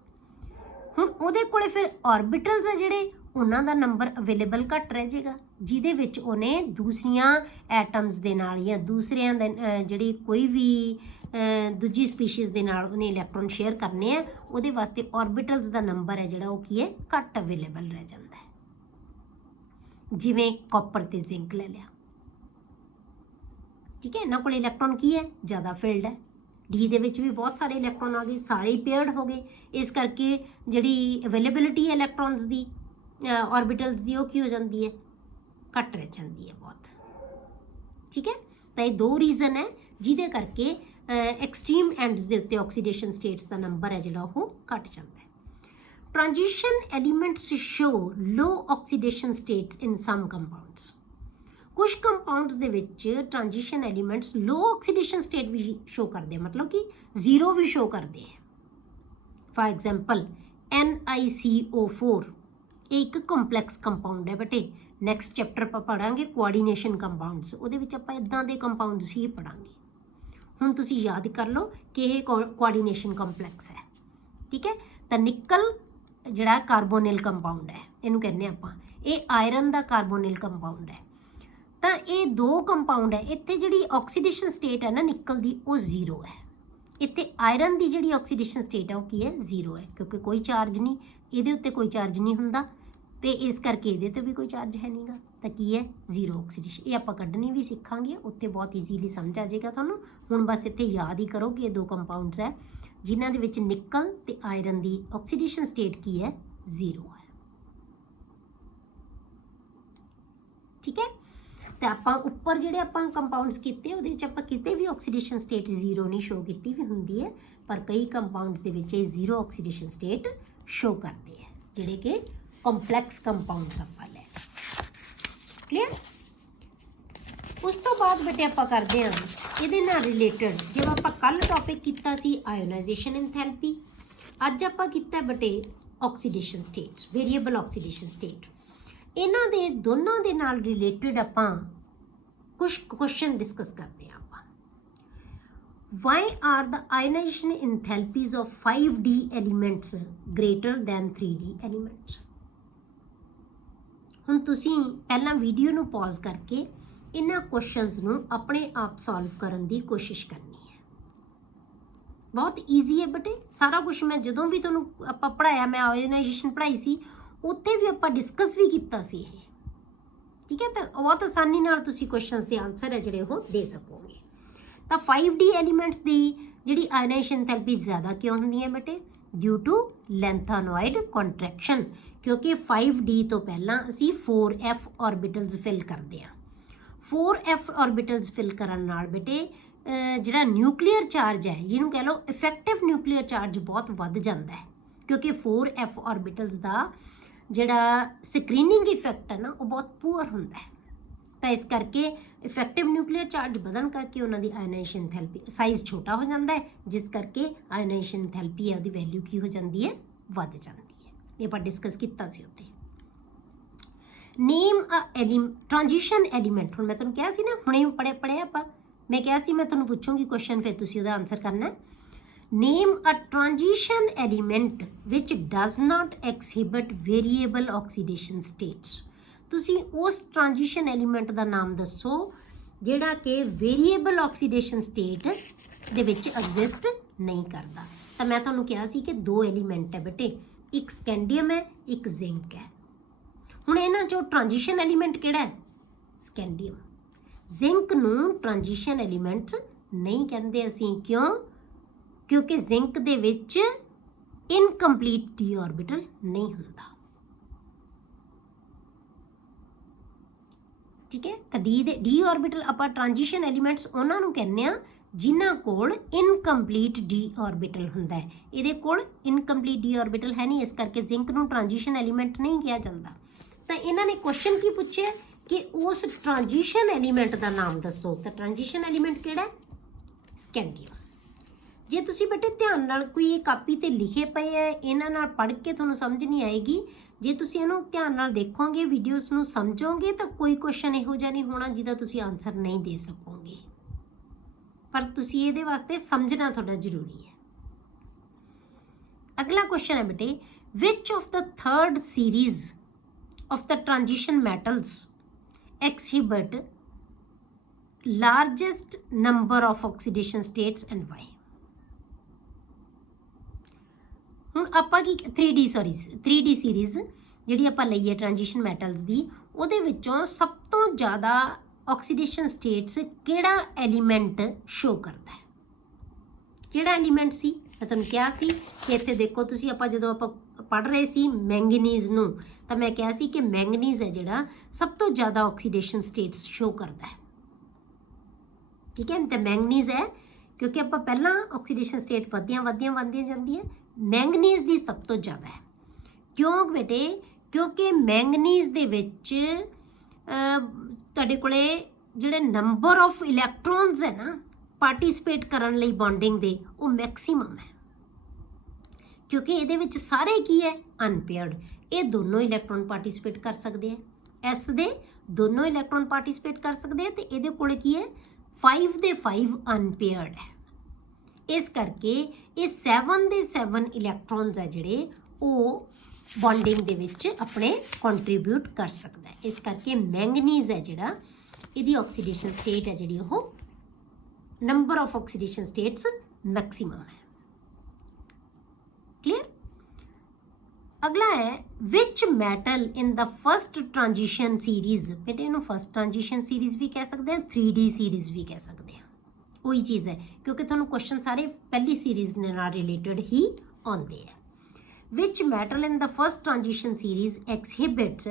हुण उहदे कोले फिर ऑर्बिटल्स है जिहड़े ਉਹਨਾਂ ਦਾ ਨੰਬਰ ਅਵੇਲੇਬਲ ਘੱਟ ਰਹਿ ਜਾਏਗਾ, ਜਿਹਦੇ ਵਿੱਚ ਉਹਨੇ ਦੂਸਰੀਆਂ ਐਟਮਸ ਦੇ ਨਾਲ ਜਾਂ ਦੂਸਰਿਆਂ ਦੇ ਜਿਹੜੀ ਕੋਈ ਵੀ ਦੂਜੀ ਸਪੀਸ਼ੀਜ਼ ਦੇ ਨਾਲ ਉਹਨੇ ਇਲੈਕਟ੍ਰੋਨ ਸ਼ੇਅਰ ਕਰਨੇ ਆ, ਉਹਦੇ ਵਾਸਤੇ ਔਰਬਿਟਲਸ ਦਾ ਨੰਬਰ ਹੈ ਜਿਹੜਾ ਉਹ ਕੀ ਹੈ, ਘੱਟ ਅਵੇਲੇਬਲ ਰਹਿ ਜਾਂਦਾ ਹੈ। ਜਿਵੇਂ ਕਾਪਰ ਤੇ ਜ਼ਿੰਕ ਲੈ ਲਿਆ। ਠੀਕ ਹੈ, ਇਹਨਾਂ ਕੋਲ ਇਲੈਕਟ੍ਰੋਨ ਕੀ ਹੈ, ਜ਼ਿਆਦਾ ਫਿਲਡ ਹੈ। ਡੀ ਦੇ ਵਿੱਚ ਵੀ ਬਹੁਤ ਸਾਰੇ ਇਲੈਕਟ੍ਰੋਨ ਆ ਗਏ, ਸਾਰੇ ਪੇਅਰਡ ਹੋ ਗਏ, ਇਸ ਕਰਕੇ ਜਿਹੜੀ ਅਵੇਲੇਬਿਲਿਟੀ ਹੈ ਇਲੈਕਟ੍ਰੋਨਸ ਦੀ ऑर्बिटल्स की वो की हो जाती है, घट रह जाती है बहुत। ठीक है, तो ये दो रीजन है जिदे करके एक्सट्रीम एंड्स के उत्ते ऑक्सीडेशन स्टेट्स का नंबर है जिहड़ा वो घट जाता है। Transition elements show low oxidation states in some compounds. कुछ कंपाउंड्स दे विच transition elements low oxidation state भी शो करते हैं, मतलब कि जीरो भी शो करते हैं। फॉर एग्जाम्पल NiCO4 एक ਕੰਪਲੈਕਸ ਕੰਪਾਊਂਡ ਹੈ ਬੇਟੇ। ਨੈਕਸਟ ਚੈਪਟਰ ਆਪਾਂ ਪੜਾਂਗੇ ਕੋਆਰਡੀਨੇਸ਼ਨ ਕੰਪਾਊਂਡਸ, ਉਹਦੇ ਵਿੱਚ ਆਪਾਂ ਇਦਾਂ ਦੇ ਕੰਪਾਊਂਡਸ ਹੀ ਪੜਾਂਗੇ। ਹੁਣ ਤੁਸੀਂ ਯਾਦ ਕਰ ਲਓ ਕਿ ਇਹ ਕੋਆਰਡੀਨੇਸ਼ਨ ਕੰਪਲੈਕਸ ਹੈ। ਠੀਕ ਹੈ, ਤਾਂ ਨਿਕਲ ਜਿਹੜਾ ਕਾਰਬੋਨਿਲ ਕੰਪਾਊਂਡ ਹੈ ਇਹਨੂੰ ਕਹਿੰਦੇ ਆਪਾਂ, ਇਹ ਆਇਰਨ ਦਾ ਕਾਰਬੋਨਿਲ ਕੰਪਾਊਂਡ ਹੈ। ਤਾਂ ਇਹ ਦੋ ਕੰਪਾਊਂਡ ਹੈ, ਇੱਥੇ ਜਿਹੜੀ ਆਕਸੀਡੇਸ਼ਨ ਸਟੇਟ ਹੈ ਨਾ ਨਿਕਲ ਦੀ ਉਹ ਜ਼ੀਰੋ ਹੈ। ਇੱਥੇ ਆਇਰਨ ਦੀ ਜਿਹੜੀ ਆਕਸੀਡੇਸ਼ਨ ਸਟੇਟ ਹੈ ਉਹ ਕੀ ਹੈ, ਜ਼ੀਰੋ ਹੈ, ਕਿਉਂਕਿ ਕੋਈ ਚਾਰਜ ਨਹੀਂ, ਇਹਦੇ ਉੱਤੇ ਕੋਈ ਚਾਰਜ ਨਹੀਂ ਹੁੰਦਾ ਤੇ ਇਸ ਕਰਕੇ ਇਹਦੇ ਤੇ ਵੀ ਕੋਈ ਚਾਰਜ ਹੈ ਨਹੀਂਗਾ, ਤਾਂ ਕੀ ਹੈ, ਜ਼ੀਰੋ ਆਕਸੀਡੇਸ਼ਨ। ਇਹ ਆਪਾਂ ਕੱਢਣੀ ਵੀ ਸਿੱਖਾਂਗੇ, ਉੱਥੇ ਬਹੁਤ ਈਜ਼ੀਲੀ ਸਮਝ ਆ ਜਾਏਗਾ ਤੁਹਾਨੂੰ। ਹੁਣ ਬਸ ਇੱਥੇ ਯਾਦ ਹੀ ਕਰੋ ਕਿ ਇਹ ਦੋ ਕੰਪਾਊਂਡਸ ਹੈ ਜਿਨ੍ਹਾਂ ਦੇ ਵਿੱਚ ਨਿਕਲ ਤੇ ਆਇਰਨ ਦੀ ਆਕਸੀਡੇਸ਼ਨ ਸਟੇਟ ਕੀ ਹੈ, ਜ਼ੀਰੋ ਹੈ। ਠੀਕ ਹੈ, ਤੇ ਆਪਾਂ ਉੱਪਰ ਜਿਹੜੇ ਆਪਾਂ ਕੰਪਾਊਂਡਸ ਕੀਤੇ ਉਹਦੇ ਵਿੱਚ ਆਪਾਂ ਕਿਤੇ ਵੀ ਆਕਸੀਡੇਸ਼ਨ ਸਟੇਟ ਜ਼ੀਰੋ ਨਹੀਂ ਸ਼ੋ ਕੀਤੀ ਵੀ ਹੁੰਦੀ ਹੈ, ਪਰ ਕਈ ਕੰਪਾਊਂਡਸ ਦੇ ਵਿੱਚ ਇਹ ਜ਼ੀਰੋ ਆਕਸੀਡੇਸ਼ਨ ਸਟੇਟ ਸ਼ੋ ਕਰਦੇ ਹੈ, ਜਿਹੜੇ ਕਿ ਕੰਪਲੈਕਸ ਕੰਪਾਊਂਡਸ ਆਪਾਂ ਲੈ। ਕਲੀਅਰ। ਉਸ ਤੋਂ ਬਾਅਦ ਬੇਟੇ ਆਪਾਂ ਕਰਦੇ ਹਾਂ ਇਹਦੇ ਨਾਲ ਰਿਲੇਟਡ, ਜਿਵੇਂ ਆਪਾਂ ਕੱਲ ਟੌਪਿਕ ਕੀਤਾ ਸੀ ਆਇਓਨਾਈਜੇਸ਼ਨ ਐਂਥੈਲਪੀ, ਅੱਜ ਆਪਾਂ ਕੀਤਾ ਬੇਟੇ oxidation states, variable oxidation state. ਇਹਨਾਂ ਦੇ ਦੋਨਾਂ ਦੇ ਨਾਲ ਰਿਲੇਟਡ ਆਪਾਂ ਕੁਝ ਕੁਐਸਚਨ ਡਿਸਕਸ ਕਰਦੇ ਹਾਂ ਆਪਾਂ। Why are the ionisation enthalpies of 5D elements greater than 3D elements. ਹੁਣ ਤੁਸੀਂ ਪਹਿਲਾਂ ਵੀਡੀਓ ਨੂੰ ਪੌਜ਼ ਕਰਕੇ ਇਹਨਾਂ ਕੁਐਸਚਨਸ ਨੂੰ ਆਪਣੇ ਆਪ ਸੋਲਵ ਕਰਨ ਦੀ ਕੋਸ਼ਿਸ਼ ਕਰਨੀ ਹੈ। ਬਹੁਤ ਈਜ਼ੀ ਹੈ ਬੇਟੇ, ਸਾਰਾ ਕੁਝ ਮੈਂ ਜਦੋਂ ਵੀ ਤੁਹਾਨੂੰ ਆਪਾਂ ਪੜ੍ਹਾਇਆ, ਮੈਂ ਆਇਓਨਾਈਜੇਸ਼ਨ ਪੜ੍ਹਾਈ ਸੀ, ਉੱਥੇ ਵੀ ਆਪਾਂ ਡਿਸਕਸ ਵੀ ਕੀਤਾ ਸੀ ਇਹ, ਠੀਕ ਹੈ। ਤਾਂ ਬਹੁਤ ਆਸਾਨੀ ਨਾਲ ਤੁਸੀਂ ਕੁਐਸਚਨਸ ਦੇ ਆਨਸਰ ਹੈ ਜਿਹੜੇ ਉਹ ਦੇ ਸਕੋਗੇ। ਤਾਂ 5D ਐਲੀਮੈਂਟਸ ਦੀ ਜਿਹੜੀ ਆਇਓਨਾਈਜੇਸ਼ਨ ਐਂਥੈਲਪੀ ਜ਼ਿਆਦਾ ਕਿਉਂ ਹੁੰਦੀ ਹੈ ਬੇਟੇ? ਡਿਊ ਟੂ ਲੈਂਥਾਨੋਇਡ ਕੰਟਰੈਕਸ਼ਨ, ਕਿਉਂਕਿ 5D ਤੋਂ ਪਹਿਲਾਂ ਅਸੀਂ 4f ਆਰਬਿਟਲਸ ਫਿਲ ਕਰਦੇ ਹਾਂ। 4f ਆਰਬਿਟਲਸ ਫਿਲ ਕਰਨ ਨਾਲ ਬੇਟੇ ਜਿਹੜਾ ਨਿਊਕਲੀਅਰ ਚਾਰਜ ਹੈ, ਜਿਹਨੂੰ ਕਹਿ ਲਓ ਇਫੈਕਟਿਵ ਨਿਊਕਲੀਅਰ ਚਾਰਜ, ਬਹੁਤ ਵੱਧ ਜਾਂਦਾ ਹੈ, ਕਿਉਂਕਿ 4f ਆਰਬਿਟਲਸ ਦਾ ਜਿਹੜਾ ਸਕਰੀਨਿੰਗ ਇਫੈਕਟ ਹੈ ਨਾ ਉਹ ਬਹੁਤ ਪੂਅਰ ਹੁੰਦਾ ਹੈ। ਤਾਂ ਇਸ ਕਰਕੇ ਇਫੈਕਟਿਵ ਨਿਊਕਲੀਅਰ ਚਾਰਜ ਵਧਣ ਕਰਕੇ ਉਹਨਾਂ ਦੀ ਆਇਓਨਾਈਜੇਸ਼ਨ ਐਂਥੈਲਪੀ ਸਾਈਜ਼ ਛੋਟਾ ਹੋ ਜਾਂਦਾ ਹੈ, ਜਿਸ ਕਰਕੇ ਆਇਓਨਾਈਜੇਸ਼ਨ ਐਂਥੈਲਪੀ ਹੈ ਉਹਦੀ ਵੈਲਿਊ ਕੀ ਹੋ ਜਾਂਦੀ ਹੈ? ਵੱਧ ਜਾਂਦੀ ਹੈ। ਇਹ ਆਪਾਂ ਡਿਸਕਸ ਕੀਤਾ ਸੀ ਉੱਥੇ। ਨੇਮ ਟ੍ਰਾਂਜੀਸ਼ਨ ਐਲੀਮੈਂਟ, ਹੁਣ ਮੈਂ ਤੁਹਾਨੂੰ ਕਿਹਾ ਸੀ ਨਾ, ਹੁਣੇ ਪੜ੍ਹਿਆ ਆਪਾਂ, ਮੈਂ ਕਿਹਾ ਸੀ ਮੈਂ ਤੁਹਾਨੂੰ ਪੁੱਛੂੰਗੀ ਕੁਐਸਚਨ, ਫਿਰ ਤੁਸੀਂ ਉਹਦਾ ਆਨਸਰ ਕਰਨਾ। Name a transition element which does not exhibit variable oxidation states। ਤੁਸੀਂ ਉਸ ਟ੍ਰਾਂਜੀਸ਼ਨ ਐਲੀਮੈਂਟ ਦਾ ਨਾਮ ਦੱਸੋ ਜਿਹੜਾ ਕਿ ਵੇਰੀਏਬਲ ਆਕਸੀਡੇਸ਼ਨ ਸਟੇਟ ਦੇ ਵਿੱਚ ਐਗਜ਼ਿਸਟ ਨਹੀਂ ਕਰਦਾ। ਤਾਂ ਮੈਂ ਤੁਹਾਨੂੰ ਕਿਹਾ ਸੀ ਕਿ ਦੋ ਐਲੀਮੈਂਟ ਹੈ ਬੇਟੇ, ਇੱਕ ਸਕੈਂਡੀਅਮ ਹੈ, ਇੱਕ ਜ਼ਿੰਕ ਹੈ। ਹੁਣ ਇਹਨਾਂ ਚੋਂ ਟ੍ਰਾਂਜੀਸ਼ਨ ਐਲੀਮੈਂਟ ਕਿਹੜਾ ਹੈ? ਸਕੈਂਡੀਅਮ। ਜ਼ਿੰਕ ਨੂੰ ਟ੍ਰਾਂਜੀਸ਼ਨ ਐਲੀਮੈਂਟ ਨਹੀਂ ਕਹਿੰਦੇ ਅਸੀਂ, ਕਿਉਂ? ਕਿਉਂਕਿ ਜ਼ਿੰਕ ਦੇ ਵਿੱਚ ਇਨਕੰਪਲੀਟ ਡੀ ਆਰਬਿਟਲ ਨਹੀਂ ਹੁੰਦਾ, ਠੀਕ ਹੈ। ਤਾਂ ਡੀ ਆਰਬਿਟਲ ਆਪਾਂ ਟ੍ਰਾਂਜੀਸ਼ਨ ਐਲੀਮੈਂਟਸ ਉਹਨਾਂ ਨੂੰ ਕਹਿੰਦੇ ਆ ਜਿਨ੍ਹਾਂ ਕੋਲ ਇਨਕੰਪਲੀਟ ਡੀ ਆਰਬਿਟਲ ਹੁੰਦਾ ਹੈ। ਇਹਦੇ ਕੋਲ ਇਨਕੰਪਲੀਟ ਡੀ ਆਰਬਿਟਲ ਹੈ ਨਹੀਂ, ਇਸ ਕਰਕੇ ਜ਼ਿੰਕ ਨੂੰ ਟ੍ਰਾਂਜੀਸ਼ਨ ਐਲੀਮੈਂਟ ਨਹੀਂ ਕਿਹਾ ਜਾਂਦਾ। ਤਾਂ ਇਹਨਾਂ ਨੇ ਕੁਐਸਚਨ ਕੀ ਪੁੱਛਿਆ ਕਿ ਉਸ ਟ੍ਰਾਂਜੀਸ਼ਨ ਐਲੀਮੈਂਟ ਦਾ ਨਾਮ ਦੱਸੋ। ਤਾਂ ਟ੍ਰਾਂਜੀਸ਼ਨ ਐਲੀਮੈਂਟ ਕਿਹੜਾ? ਸਕੈਂਡੀਅਮ। ਜੇ ਤੁਸੀਂ ਬੇਟੇ ਧਿਆਨ ਨਾਲ ਕੋਈ ਕਾਪੀ ਤੇ ਲਿਖੇ ਪਏ ਹੈ, ਇਹਨਾਂ ਨਾਲ ਪੜ੍ਹ ਕੇ ਤੁਹਾਨੂੰ ਸਮਝ ਨਹੀਂ ਆਏਗੀ। ਜੇ ਤੁਸੀਂ ਇਹਨੂੰ ਧਿਆਨ ਨਾਲ ਦੇਖੋਗੇ, ਵੀਡੀਓਜ਼ ਨੂੰ ਸਮਝੋਗੇ, ਤਾਂ ਕੋਈ ਕੁਐਸਚਨ ਇਹੋ ਜਿਹਾ ਨਹੀਂ ਹੋਣਾ ਜਿਹਦਾ ਤੁਸੀਂ ਆਨਸਰ ਨਹੀਂ ਦੇ ਸਕੋਗੇ, ਪਰ ਤੁਸੀਂ ਇਹਦੇ ਵਾਸਤੇ ਸਮਝਣਾ ਤੁਹਾਡਾ ਜ਼ਰੂਰੀ ਹੈ। ਅਗਲਾ ਕੁਐਸਚਨ ਹੈ ਬੇਟੇ, which of the third series of the transition metals exhibit largest number of oxidation states and why। ਹੁਣ ਆਪਾਂ ਕੀ 3D ਸੀਰੀਜ਼ ਜਿਹੜੀ ਆਪਾਂ ਲਈ ਹੈ ਟ੍ਰਾਂਜੀਸ਼ਨ ਮੈਟਲਸ ਦੀ, ਉਹਦੇ ਵਿੱਚੋਂ ਸਭ ਤੋਂ ਜ਼ਿਆਦਾ ਆਕਸੀਡੇਸ਼ਨ ਸਟੇਟਸ ਕਿਹੜਾ ਐਲੀਮੈਂਟ ਸ਼ੋ ਕਰਦਾ ਹੈ? ਕਿਹੜਾ ਐਲੀਮੈਂਟ ਸੀ? ਮੈਂ ਤੁਹਾਨੂੰ ਕਿਹਾ ਸੀ ਕਿ ਇੱਥੇ ਦੇਖੋ ਤੁਸੀਂ, ਆਪਾਂ ਜਦੋਂ ਆਪਾਂ ਪੜ੍ਹ ਰਹੇ ਸੀ ਮੈਂਗਨੀਜ਼ ਨੂੰ, ਤਾਂ ਮੈਂ ਕਿਹਾ ਸੀ ਕਿ ਮੈਂਗਨੀਜ਼ ਹੈ ਜਿਹੜਾ ਸਭ ਤੋਂ ਜ਼ਿਆਦਾ ਆਕਸੀਡੇਸ਼ਨ ਸਟੇਟਸ ਸ਼ੋ ਕਰਦਾ ਹੈ, ਠੀਕ ਹੈ। ਤਾਂ ਮੈਂਗਨੀਜ਼ ਹੈ, ਕਿਉਂਕਿ ਆਪਾਂ ਪਹਿਲਾਂ ਆਕਸੀਡੇਸ਼ਨ ਸਟੇਟ ਵਧਦੀਆਂ ਜਾਂਦੀਆਂ, ਮੈਂਗਨੀਜ਼ ਦੀ ਸਭ ਤੋਂ ਜ਼ਿਆਦਾ ਹੈ। ਕਿਉਂ ਬੇਟੇ? ਕਿਉਂਕਿ ਮੈਂਗਨੀਜ਼ ਦੇ ਵਿੱਚ ਤੁਹਾਡੇ ਕੋਲੇ ਜਿਹੜੇ ਨੰਬਰ ਆਫ ਇਲੈਕਟ੍ਰੋਨਸ ਹੈ ਨਾ ਪਾਰਟਿਸਿਪੇਟ ਕਰਨ ਲਈ ਬੌਂਡਿੰਗ ਦੇ, ਉਹ ਮੈਕਸਿਮਮ ਹੈ, ਕਿਉਂਕਿ ਇਹਦੇ ਵਿੱਚ ਸਾਰੇ ਕੀ ਹੈ? ਅਨਪੇਅਰਡ। ਇਹ ਦੋਨੋਂ ਇਲੈਕਟ੍ਰੋਨ ਪਾਰਟਿਸਿਪੇਟ ਕਰ ਸਕਦੇ ਹੈ, ਐਸ ਦੇ ਦੋਨੋਂ ਇਲੈਕਟ੍ਰੋਨ ਪਾਰਟਿਸਿਪੇਟ ਕਰ ਸਕਦੇ ਹੈ, ਤੇ ਇਹਦੇ ਕੋਲ ਕੀ ਹੈ? 5 ਦੇ 5 ਅਨਪੇਅਰਡ ਹੈ। ਇਸ ਕਰਕੇ ਇਹ 7 ਦੇ 7 ਇਲੈਕਟ੍ਰੋਨਸ ਹੈ ਜਿਹੜੇ ਉਹ ਬੌਂਡਿੰਗ ਦੇ ਵਿੱਚ ਆਪਣੇ ਕੰਟਰੀਬਿਊਟ ਕਰ ਸਕਦਾ ਹੈ। ਇਸ ਕਰਕੇ ਮੈਂਗਨੀਜ਼ ਹੈ ਜਿਹੜਾ, ਇਹਦੀ ਆਕਸੀਡੇਸ਼ਨ ਸਟੇਟ ਹੈ ਜਿਹੜੀ ਉਹ number of oxidation states maximum ਹੈ। ਕਲੀਅਰ। ਅਗਲਾ ਹੈ which metal in the first transition series. ਬੇਟੇ ਇਹਨੂੰ ਫਸਟ ਟ੍ਰਾਂਜੀਸ਼ਨ ਸੀਰੀਜ਼ ਵੀ ਕਹਿ ਸਕਦੇ ਹਾਂ, 3D ਸੀਰੀਜ਼ ਵੀ ਕਹਿ ਸਕਦੇ ਹਾਂ, ਉਹੀ ਚੀਜ਼ ਹੈ, ਕਿਉਂਕਿ ਤੁਹਾਨੂੰ ਕੁਐਸਚਨ ਸਾਰੇ ਪਹਿਲੀ ਸੀਰੀਜ਼ ਦੇ ਨਾਲ ਰਿਲੇਟਡ ਹੀ ਆਉਂਦੇ ਆ। Which metal in the first transition series exhibits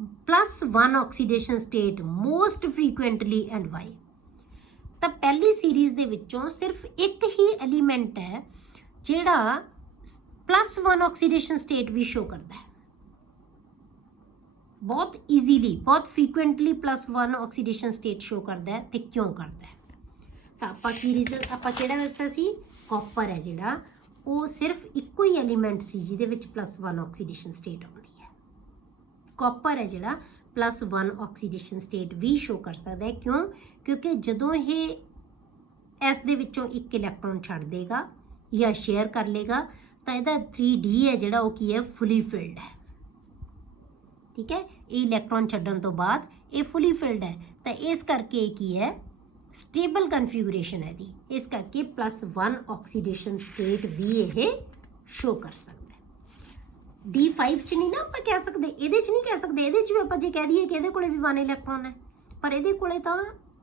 +1 oxidation state most frequently and why. ਤਾਂ ਪਹਿਲੀ ਸੀਰੀਜ਼ ਦੇ ਵਿੱਚੋਂ ਸਿਰਫ ਇੱਕ ਹੀ ਐਲੀਮੈਂਟ ਹੈ ਜਿਹੜਾ +1 ਆਕਸੀਡੇਸ਼ਨ ਸਟੇਟ ਵੀ ਸ਼ੋ ਕਰਦਾ ਹੈ, ਬਹੁਤ ਈਜ਼ੀਲੀ, ਬਹੁਤ ਫ੍ਰੀਕੁਐਂਟਲੀ +1 ਆਕਸੀਡੇਸ਼ਨ ਸਟੇਟ ਸ਼ੋ ਕਰਦਾ ਹੈ। ਤੇ ਕਿਉਂ ਕਰਦਾ ਹੈ? ਤਾਂ ਆਪਾਂ ਕੀ ਰੀਜ਼ਨ, ਆਪਾਂ ਕਿਹੜਾ ਦੱਸਿਆ ਸੀ? ਕਾਪਰ ਹੈ ਜਿਹੜਾ, ਉਹ ਸਿਰਫ ਇੱਕੋ ਹੀ ਐਲੀਮੈਂਟ ਸੀ ਜਿਹਦੇ ਵਿੱਚ +1 ਆਕਸੀਡੇਸ਼ਨ ਸਟੇਟ ਆਉਂਦੀ ਹੈ। ਕਾਪਰ ਹੈ ਜਿਹੜਾ +1 ਆਕਸੀਡੇਸ਼ਨ ਸਟੇਟ ਵੀ ਸ਼ੋ ਕਰ ਸਕਦਾ ਹੈ। ਕਿਉਂ? ਕਿਉਂਕਿ ਜਦੋਂ ਇਹ ਇਸ ਦੇ ਵਿੱਚੋਂ ਇੱਕ ਇਲੈਕਟ੍ਰੋਨ ਛੱਡ ਦੇਗਾ ਜਾਂ ਸ਼ੇਅਰ ਕਰ ਲੇਗਾ ਤਾਂ ਇਹਦਾ 3D ਹੈ ਜਿਹੜਾ ਉਹ ਕੀ ਹੈ? ਫੁੱਲੀ ਫਿਲਡ ਹੈ। ਠੀਕ ਹੈ, ਇਹ ਇਲੈਕਟ੍ਰੋਨ ਛੱਡਣ ਤੋਂ ਬਾਅਦ ਇਹ ਫੁੱਲੀ ਫਿਲਡ ਹੈ, ਤਾਂ ਇਸ ਕਰਕੇ ਇਹ ਕੀ ਹੈ? ਸਟੇਬਲ ਕਨਫਿਗੂਰੇਸ਼ਨ ਹੈ ਦੀ, ਇਸ ਕਰਕੇ +1 ਆਕਸੀਡੇਸ਼ਨ ਸਟੇਟ ਵੀ ਇਹ ਸ਼ੋ ਕਰ ਸਕਦਾ ਹੈ। D5 ਚ ਨਹੀਂ ਨਾ ਆਪਾਂ ਕਹਿ ਸਕਦੇ, ਇਹਦੇ ਚ ਨਹੀਂ ਕਹਿ ਸਕਦੇ। ਇਹਦੇ ਚ ਵੀ ਆਪਾਂ ਜੇ ਕਹਿ ਦਈਏ ਕਿ ਇਹਦੇ ਕੋਲੇ ਵੀ 1 ਇਲੈਕਟ੍ਰੋਨ ਹੈ, ਪਰ ਇਹਦੇ ਕੋਲੇ ਤਾਂ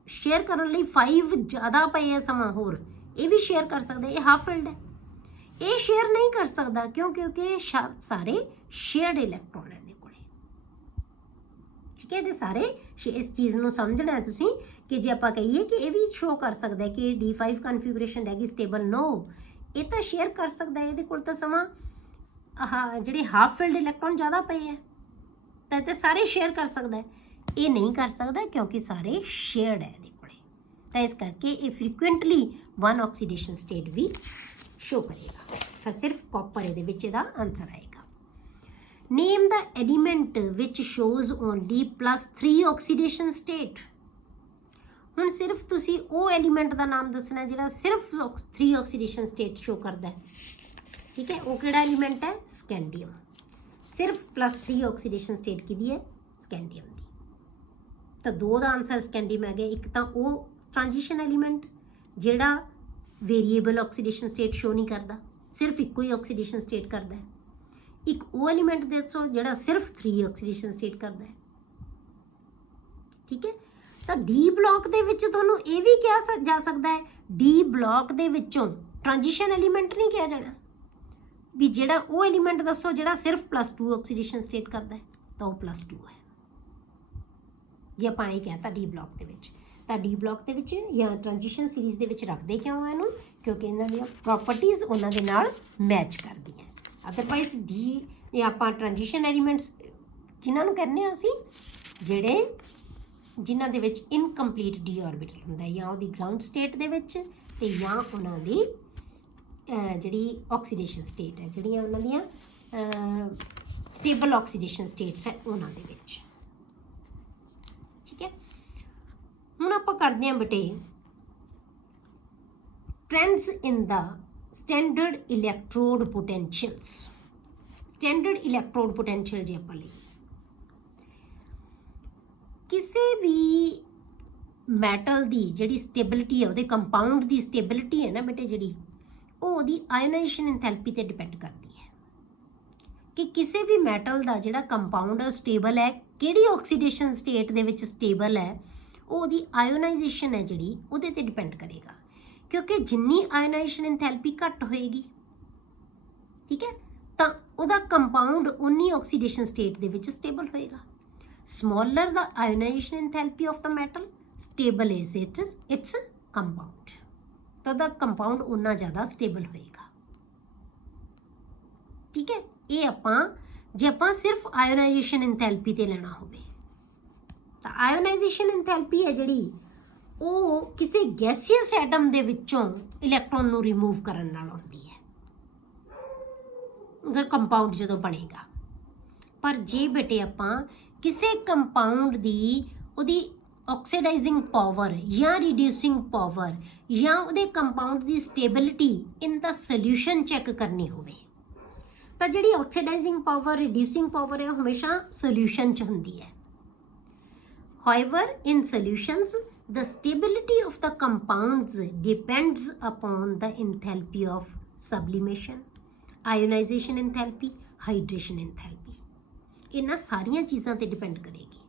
ਸ਼ੇਅਰ ਕਰਨ ਲਈ 5 ਜ਼ਿਆਦਾ ਪਏ ਆ ਸਮਾਂ ਹੋਰ, ਇਹ ਵੀ ਸ਼ੇਅਰ ਕਰ ਸਕਦਾ, ਇਹ ਹਾਫ ਫਿਲਡ ਹੈ। ਇਹ ਸ਼ੇਅਰ ਨਹੀਂ ਕਰ ਸਕਦਾ ਕਿਉਂ? ਕਿਉਂਕਿ ਸਾਰੇ ਸ਼ੇਅਰਡ ਇਲੈਕਟ੍ਰੋਨ ਹੈ ਇਹਦੇ ਕੋਲੇ। ਠੀਕ ਹੈ, ਇਹਦੇ ਸਾਰੇ ਇਸ ਚੀਜ਼ ਨੂੰ ਸਮਝਣਾ ਹੈ ਤੁਸੀਂ ਕਿ ਜੇ ਆਪਾਂ ਕਹੀਏ ਕਿ ਇਹ ਵੀ ਸ਼ੋ ਕਰ ਸਕਦਾ ਹੈ ਕਿ D5 ਕਨਫਿਗੂਰੇਸ਼ਨ ਰਹਿ ਗਈ ਸਟੇਬਲ, ਨੋ, ਇਹ ਤਾਂ ਸ਼ੇਅਰ ਕਰ ਸਕਦਾ ਹੈ, ਇਹਦੇ ਕੋਲ ਤਾਂ ਸਮਾਂ ਜਿਹੜੇ ਹਾਫ ਫਿਲਡ ਇਲੈਕਟ੍ਰੋਨ ਜ਼ਿਆਦਾ ਪਏ ਹੈ, ਤਾਂ ਇਹ ਤਾਂ ਸਾਰੇ ਸ਼ੇਅਰ ਕਰ ਸਕਦਾ ਹੈ। ਇਹ ਨਹੀਂ ਕਰ ਸਕਦਾ ਕਿਉਂਕਿ ਸਾਰੇ ਸ਼ੇਅਰਡ ਹੈ ਇਹਦੇ ਕੋਲੇ, ਤਾਂ ਇਸ ਕਰਕੇ ਇਹ ਫ੍ਰੀਕੁਐਂਟਲੀ 1 ਆਕਸੀਡੇਸ਼ਨ ਸਟੇਟ ਵੀ ਸ਼ੋ ਕਰੇਗਾ। ਤਾਂ ਸਿਰਫ ਕਾਪਰ ਇਹਦੇ ਵਿੱਚ ਇਹਦਾ ਆਨਸਰ ਆਏਗਾ। ਨੇਮ ਦਾ ਐਲੀਮੈਂਟ ਵਿਚ ਸ਼ੋਜ਼ ਓਨਲੀ +3 ਆਕਸੀਡੇਸ਼ਨ ਸਟੇਟ। ਹੁਣ ਸਿਰਫ ਤੁਸੀਂ ਉਹ ਐਲੀਮੈਂਟ ਦਾ ਨਾਮ ਦੱਸਣਾ ਜਿਹੜਾ ਸਿਰਫ 3 ਆਕਸੀਡੇਸ਼ਨ ਸਟੇਟ ਸ਼ੋ ਕਰਦਾ ਹੈ। ਠੀਕ ਹੈ, ਉਹ ਕਿਹੜਾ ਐਲੀਮੈਂਟ ਹੈ? ਸਕੈਂਡੀਅਮ। ਸਿਰਫ +3 ਆਕਸੀਡੇਸ਼ਨ ਸਟੇਟ ਕਿਹਦੀ ਹੈ? ਸਕੈਂਡੀਅਮ ਦੀ। ਤਾਂ 2 ਦਾ ਆਨਸਰ ਸਕੈਂਡੀਅਮ ਹੈ ਗਿਆ। ਇੱਕ ਤਾਂ ਉਹ ਟ੍ਰਾਂਜੀਸ਼ਨ ਐਲੀਮੈਂਟ ਜਿਹੜਾ ਵੇਰੀਏਬਲ ਆਕਸੀਡੇਸ਼ਨ ਸਟੇਟ ਸ਼ੋ ਨਹੀਂ ਕਰਦਾ, ਸਿਰਫ ਇੱਕੋ ਹੀ ਆਕਸੀਡੇਸ਼ਨ ਸਟੇਟ ਕਰਦਾ ਹੈ। ਇੱਕ ਉਹ ਐਲੀਮੈਂਟ ਦੱਸੋ ਜਿਹੜਾ ਸਿਰਫ 3 ਆਕਸੀਡੇਸ਼ਨ ਸਟੇਟ ਕਰਦਾ ਹੈ। ਠੀਕ ਹੈ, ਤਾਂ ਡੀ ਬਲੌਕ ਦੇ ਵਿੱਚ ਤੁਹਾਨੂੰ ਇਹ ਵੀ ਕਿਹਾ ਜਾ ਸਕਦਾ ਹੈ, ਡੀ ਬਲੌਕ ਦੇ ਵਿੱਚੋਂ ਟ੍ਰਾਂਜੀਸ਼ਨ ਐਲੀਮੈਂਟ ਨਹੀਂ ਕਿਹਾ ਜਾਣਾ ਵੀ ਜਿਹੜਾ ਉਹ ਐਲੀਮੈਂਟ ਦੱਸੋ ਜਿਹੜਾ ਸਿਰਫ +2 ਆਕਸੀਡੇਸ਼ਨ ਸਟੇਟ ਕਰਦਾ ਹੈ, ਤਾਂ ਉਹ +2 ਹੈ। ਜੇ ਆਪਾਂ ਇਹ ਕਹਿਤਾ ਡੀ ਬਲੌਕ ਦੇ ਵਿੱਚ, ਤਾਂ ਡੀ ਬਲੌਕ ਦੇ ਵਿੱਚ ਜਾਂ ਟ੍ਰਾਂਜੀਸ਼ਨ ਸੀਰੀਜ਼ ਦੇ ਵਿੱਚ ਰੱਖਦੇ ਕਿਉਂ ਇਹਨੂੰ? ਕਿਉਂਕਿ ਇਹਨਾਂ ਦੀਆਂ ਪ੍ਰੋਪਰਟੀਜ਼ ਉਹਨਾਂ ਦੇ ਨਾਲ ਮੈਚ ਕਰਦੀਆਂ। ਅਦਰਵਾਈਜ਼ ਡੀ ਜਾਂ ਆਪਾਂ ਟ੍ਰਾਂਜੀਸ਼ਨ ਐਲੀਮੈਂਟਸ ਕਿਹਨਾਂ ਨੂੰ ਕਹਿੰਦੇ ਹਾਂ ਅਸੀਂ? ਜਿਨ੍ਹਾਂ ਦੇ ਵਿੱਚ ਇਨਕੰਪਲੀਟ ਡੀ ਆਰਬਿਟਲ ਹੁੰਦਾ, ਜਾਂ ਉਹਦੀ ਗਰਾਊਂਡ ਸਟੇਟ ਦੇ ਵਿੱਚ, ਤੇ ਜਾਂ ਉਹਨਾਂ ਦੀ ਜਿਹੜੀ ਆਕਸੀਡੇਸ਼ਨ ਸਟੇਟ ਹੈ, ਜਿਹੜੀਆਂ ਉਹਨਾਂ ਦੀਆਂ ਸਟੇਬਲ ਆਕਸੀਡੇਸ਼ਨ ਸਟੇਟਸ ਹੈ ਉਹਨਾਂ ਦੇ ਵਿੱਚ। ਠੀਕ ਹੈ, ਹੁਣ ਆਪਾਂ ਕਰਦੇ ਹਾਂ ਬੇਟੇ trends in the standard electrode potentials. Standard electrode potential ਜੇ ਆਪਾਂ ਲਈ ਕਿਸੇ ਵੀ ਮੈਟਲ ਦੀ ਜਿਹੜੀ ਸਟੇਬਿਲਿਟੀ ਹੈ, ਉਹਦੇ ਕੰਪਾਊਂਡ ਦੀ ਸਟੇਬਿਲਿਟੀ ਹੈ ਨਾ ਬੇਟੇ ਜਿਹੜੀ, ਉਹ ਉਹਦੀ ਆਇਓਨਾਈਜੇਸ਼ਨ ਐਂਥੈਲਪੀ ਤੇ ਡਿਪੈਂਡ ਕਰਦੀ ਹੈ ਕਿ ਕਿਸੇ ਵੀ ਮੈਟਲ ਦਾ ਜਿਹੜਾ ਕੰਪਾਊਂਡ ਹੈ ਸਟੇਬਲ ਹੈ, ਕਿਹੜੀ ਆਕਸੀਡੇਸ਼ਨ ਸਟੇਟ ਦੇ ਵਿੱਚ ਸਟੇਬਲ ਹੈ, ਉਹ ਉਹਦੀ ਆਇਓਨਾਈਜੇਸ਼ਨ ਹੈ ਜਿਹੜੀ ਉਹਦੇ ਤੇ ਡਿਪੈਂਡ ਕਰੇਗਾ। ਕਿਉਂਕਿ ਜਿੰਨੀ ਆਇਓਨਾਈਜੇਸ਼ਨ ਐਂਥੈਲਪੀ ਘੱਟ ਹੋਏਗੀ, ਠੀਕ ਹੈ, ਤਾਂ ਉਹਦਾ ਕੰਪਾਊਂਡ ਉਨੀ ਆਕਸੀਡੇਸ਼ਨ ਸਟੇਟ ਦੇ ਵਿੱਚ ਸਟੇਬਲ ਹੋਏਗਾ। smaller the ionization enthalpy of the metal, stable is its compound, ਤਾਂ ਉਹਦਾ ਕੰਪਾਊਂਡ ਉਨਾ ਜ਼ਿਆਦਾ ਸਟੇਬਲ ਹੋਏਗਾ। ਠੀਕ ਹੈ, ਇਹ ਜੇ ਆਪਾਂ ਸਿਰਫ ਆਇਓਨਾਈਜੇਸ਼ਨ ਐਂਥੈਲਪੀ ਤੇ ਲੈਣਾ ਹੋਵੇ ਤਾਂ ਆਇਓਨਾਈਜੇਸ਼ਨ ਐਂਥੈਲਪੀ ਹੈ ਜਿਹੜੀ ਉਹ ਕਿਸੇ ਗੈਸੀਅਸ ਐਟਮ ਦੇ ਵਿੱਚੋਂ ਇਲੈਕਟ੍ਰੋਨ ਨੂੰ ਰਿਮੂਵ ਕਰਨ ਨਾਲ ਆਉਂਦੀ ਹੈ ਉਹਦਾ ਕੰਪਾਊਂਡ ਜਦੋਂ ਬਣੇਗਾ। ਪਰ ਜੇ ਬੇਟੇ ਆਪਾਂ ਕਿਸੇ ਕੰਪਾਊਂਡ ਦੀ ਉਹਦੀ ਆਕਸੀਡਾਈਜ਼ਿੰਗ ਪਾਵਰ ਜਾਂ ਰਿਡਿਊਸਿੰਗ ਪਾਵਰ ਜਾਂ ਉਹਦੇ ਕੰਪਾਊਂਡ ਦੀ ਸਟੇਬਿਲਿਟੀ ਇਨ ਦਾ ਸੋਲਿਊਸ਼ਨ ਚੈੱਕ ਕਰਨੀ ਹੋਵੇ ਤਾਂ ਜਿਹੜੀ ਆਕਸੀਡਾਈਜ਼ਿੰਗ ਪਾਵਰ, ਰਿਡਿਊਸਿੰਗ ਪਾਵਰ ਹੈ, ਹਮੇਸ਼ਾ ਸੋਲਿਊਸ਼ਨ 'ਚ ਹੁੰਦੀ ਹੈ। However, in solutions, the stability of the compounds depends upon the enthalpy of sublimation, ionization enthalpy, hydration enthalpy. ਇਹਨਾਂ ਸਾਰੀਆਂ ਚੀਜ਼ਾਂ ਤੇ ਡਿਪੈਂਡ ਕਰੇਗੀ।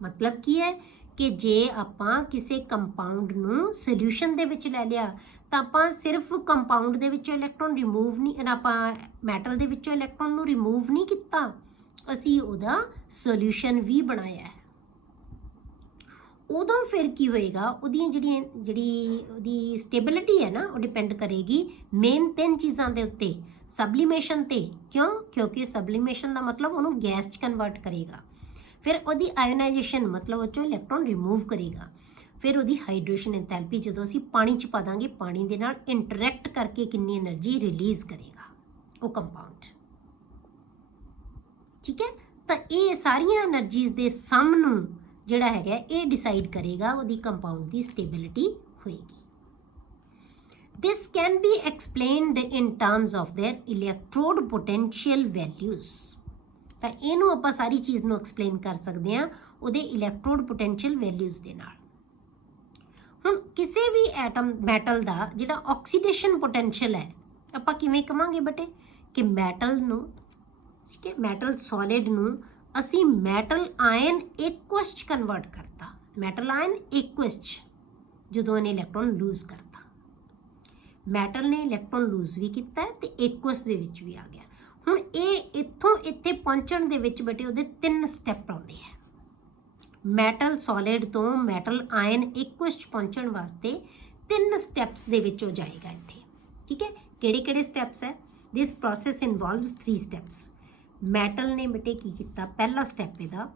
ਮਤਲਬ ਕੀ ਹੈ ਕਿ ਜੇ ਆਪਾਂ ਕਿਸੇ ਕੰਪਾਊਂਡ ਨੂੰ ਸੋਲਿਊਸ਼ਨ ਦੇ ਵਿੱਚ ਲੈ ਲਿਆ ਤਾਂ ਆਪਾਂ ਸਿਰਫ ਕੰਪਾਊਂਡ ਦੇ ਵਿੱਚੋਂ ਇਲੈਕਟ੍ਰੋਨ ਰਿਮੂਵ ਨਹੀਂ, ਆਪਾਂ ਮੈਟਲ ਦੇ ਵਿੱਚੋਂ ਇਲੈਕਟ੍ਰੋਨ ਨੂੰ ਰਿਮੂਵ ਨਹੀਂ ਕੀਤਾ, ਅਸੀਂ ਉਹਦਾ ਸੋਲੂਸ਼ਨ ਵੀ ਬਣਾਇਆ ਹੈ। ਉਦੋਂ ਫਿਰ ਕੀ ਹੋਏਗਾ, ਉਹਦੀਆਂ ਜਿਹੜੀ ਉਹਦੀ ਸਟੇਬਿਲਿਟੀ ਹੈ ਨਾ, ਉਹ ਡਿਪੈਂਡ ਕਰੇਗੀ ਮੇਨ 3 ਚੀਜ਼ਾਂ ਦੇ ਉੱਤੇ। ਸਬਲੀਮੇਸ਼ਨ ਤੇ, ਕਿਉਂਕਿ ਸਬਲੀਮੇਸ਼ਨ ਦਾ ਮਤਲਬ ਉਹਨੂੰ ਗੈਸ 'ਚ ਕਨਵਰਟ ਕਰੇਗਾ। ਫਿਰ ਉਹਦੀ ਆਇਓਨਾਈਜੇਸ਼ਨ ਮਤਲਬ ਉਹ 'ਚੋਂ ਇਲੈਕਟ੍ਰੋਨ ਰਿਮੂਵ ਕਰੇਗਾ। ਫਿਰ ਉਹਦੀ ਹਾਈਡਰੇਸ਼ਨ ਐਂਥੈਲਪੀ, ਜਦੋਂ ਅਸੀਂ ਪਾਣੀ 'ਚ ਪਾ ਦਾਂਗੇ, ਪਾਣੀ ਦੇ ਨਾਲ ਇੰਟਰੈਕਟ ਕਰਕੇ ਕਿੰਨੀ એનર્ਜੀ ਰਿਲੀਜ਼ ਕਰੇਗਾ ਉਹ ਕੰਪਾਊਂਡ। ਠੀਕ ਹੈ, ਤਾਂ ਇਹ ਸਾਰੀਆਂ એનર્ਜੀਜ਼ ਦੇ ਸਮ ਨੂੰ ਜਿਹੜਾ ਹੈਗਾ ਇਹ ਡਿਸਾਈਡ ਕਰੇਗਾ ਉਹਦੀ ਕੰਪਾਊਂਡ ਦੀ ਸਟੇਬਿਲਿਟੀ ਹੋਏਗੀ। This can be explained in terms of their electrode potential values। ਤਾਂ ਇਹਨੂੰ ਆਪਾਂ ਸਾਰੀ ਚੀਜ਼ ਨੂੰ ਐਕਸਪਲੇਨ ਕਰ ਸਕਦੇ ਹਾਂ ਉਹਦੇ ਇਲੈਕਟ੍ਰੋਡ ਪੋਟੈਂਸ਼ੀਅਲ ਵੈਲਿਊਜ਼ ਦੇ ਨਾਲ। ਹੁਣ ਕਿਸੇ ਵੀ ਐਟਮ ਮੈਟਲ ਦਾ ਜਿਹੜਾ ਆਕਸੀਡੇਸ਼ਨ ਪੋਟੈਂਸ਼ੀਅਲ ਹੈ, ਆਪਾਂ ਕਿਵੇਂ ਕਵਾਂਗੇ ਬੇਟੇ ਕਿ ਮੈਟਲ ਨੂੰ, ਠੀਕ ਹੈ, ਮੈਟਲ ਸੋਲਿਡ ਨੂੰ ਅਸੀਂ ਮੈਟਲ ਆਇਨ ਐਕੁਅਸ 'ਚ ਕਨਵਰਟ ਕਰਤਾ। ਮੈਟਲ ਆਇਨ ਐਕੁਅਸ 'ਚ ਜਦੋਂ ਇਹਨੇ ਇਲੈਕਟ੍ਰੋਨ ਲੂਜ਼ ਕਰਤਾ, ਮੈਟਲ ਨੇ ਇਲੈਕਟ੍ਰੋਨ ਲੂਜ਼ ਵੀ ਕੀਤਾ ਤੇ ਐਕੁਅਸ ਦੇ ਵਿੱਚ ਵੀ ਆ ਗਿਆ। ਹੁਣ ਇਹ ਇੱਥੋਂ ਇੱਥੇ ਪਹੁੰਚਣ ਦੇ ਵਿੱਚ ਬੇਟੇ ਉਹਦੇ 3 ਸਟੈਪ ਆਉਂਦੇ ਆ। ਮੈਟਲ ਸੋਲਿਡ ਤੋਂ ਮੈਟਲ ਆਇਨ ਐਕੁਅਸ 'ਚ ਪਹੁੰਚਣ ਵਾਸਤੇ 3 ਸਟੈਪਸ ਦੇ ਵਿੱਚ ਉਹ ਜਾਏਗਾ ਇੱਥੇ। ਠੀਕ ਹੈ, ਕਿਹੜੇ ਸਟੈਪਸ ਹੈ? ਦਿਸ ਪ੍ਰੋਸੈਸ ਇਨਵੋਲਵਸ 3 ਸਟੈਪਸ। ਮੈਟਲ ਨੇ ਬੇਟੇ ਕੀ ਕੀਤਾ, ਪਹਿਲਾ ਸਟੈਪ ਇਹਦਾ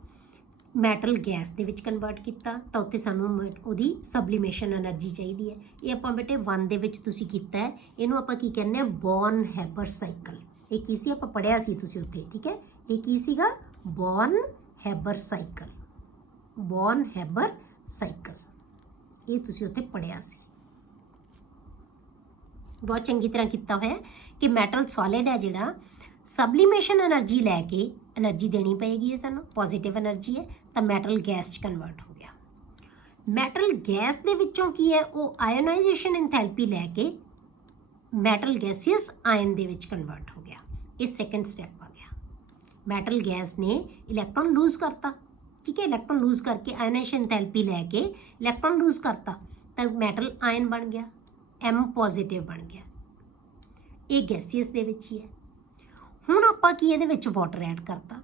ਮੈਟਲ ਗੈਸ ਦੇ ਵਿੱਚ ਕਨਵਰਟ ਕੀਤਾ, ਤਾਂ ਉੱਥੇ ਸਾਨੂੰ ਉਹਦੀ ਸਬਲੀਮੇਸ਼ਨ એનર્ਜੀ ਚਾਹੀਦੀ ਹੈ। ਇਹ ਆਪਾਂ ਬੇਟੇ 1 ਦੇ ਵਿੱਚ ਤੁਸੀਂ ਕੀਤਾ ਹੈ, ਇਹਨੂੰ ਆਪਾਂ ਕੀ ਕਹਿੰਦੇ ਆ, ਬੌਰਨ ਹੈਬਰ ਸਾਈਕਲ। ਇਹ ਕੀ ਸੀ, ਆਪਾਂ ਪੜ੍ਹਿਆ ਸੀ ਤੁਸੀਂ ਉੱਥੇ। ਠੀਕ ਹੈ, ਇਹ ਕੀ ਸੀਗਾ, ਬੌਰਨ ਹੈਬਰ ਸਾਈਕਲ। ਬੌਰਨ ਹੈਬਰ ਸਾਈਕਲ ਇਹ ਤੁਸੀਂ ਉੱਥੇ ਪੜ੍ਹਿਆ ਸੀ, ਬਹੁਤ ਚੰਗੀ ਤਰ੍ਹਾਂ ਕੀਤਾ ਹੋਇਆ ਕਿ ਮੈਟਲ ਸੋਲਿਡ ਹੈ ਜਿਹੜਾ ਸਬਲੀਮੇਸ਼ਨ એનર્ਜੀ ਲੈ ਕੇ એનર્ਜੀ ਦੇਣੀ ਪਏਗੀ, ਇਹ ਸਾਨੂੰ ਪੋਜ਼ਿਟਿਵ એનર્ਜੀ ਹੈ, ਤਾਂ ਮੈਟਲ ਗੈਸ 'ਚ ਕਨਵਰਟ ਹੋ ਗਿਆ। ਮੈਟਲ ਗੈਸ ਦੇ ਵਿੱਚੋਂ ਕੀ ਹੈ, ਉਹ ਆਇਓਨਾਈਜੇਸ਼ਨ ਐਂਥੈਲਪੀ ਲੈ ਕੇ ਮੈਟਲ ਗੈਸੀਅਸ ਆਇਨ ਦੇ ਵਿੱਚ ਕਨਵਰਟ ਹੋ ਗਿਆ। ਇਹ ਸੈਕੰਡ ਸਟੈਪ ਆ ਗਿਆ। ਮੈਟਲ ਗੈਸ ਨੇ ਇਲੈਕਟ੍ਰੋਨ ਲੂਜ਼ ਕਰਤਾ, ਠੀਕ ਹੈ, ਇਲੈਕਟ੍ਰੋਨ ਲੂਜ਼ ਕਰਕੇ ਆਇਓਨਾਈਜੇਸ਼ਨ ਐਂਥੈਲਪੀ ਲੈ ਕੇ ਇਲੈਕਟ੍ਰੋਨ ਲੂਜ਼ ਕਰਤਾ, ਤਾਂ ਮੈਟਲ ਆਇਨ ਬਣ ਗਿਆ, M ਪੋਜ਼ਿਟਿਵ ਬਣ ਗਿਆ। ਇਹ ਗੈਸੀਅਸ ਦੇ ਵਿੱਚ ਹੀ ਹੈ। ਹੁਣ ਆਪਾਂ ਕੀ ਇਹਦੇ ਵਿੱਚ ਵਾਟਰ ਐਡ ਕਰਤਾ।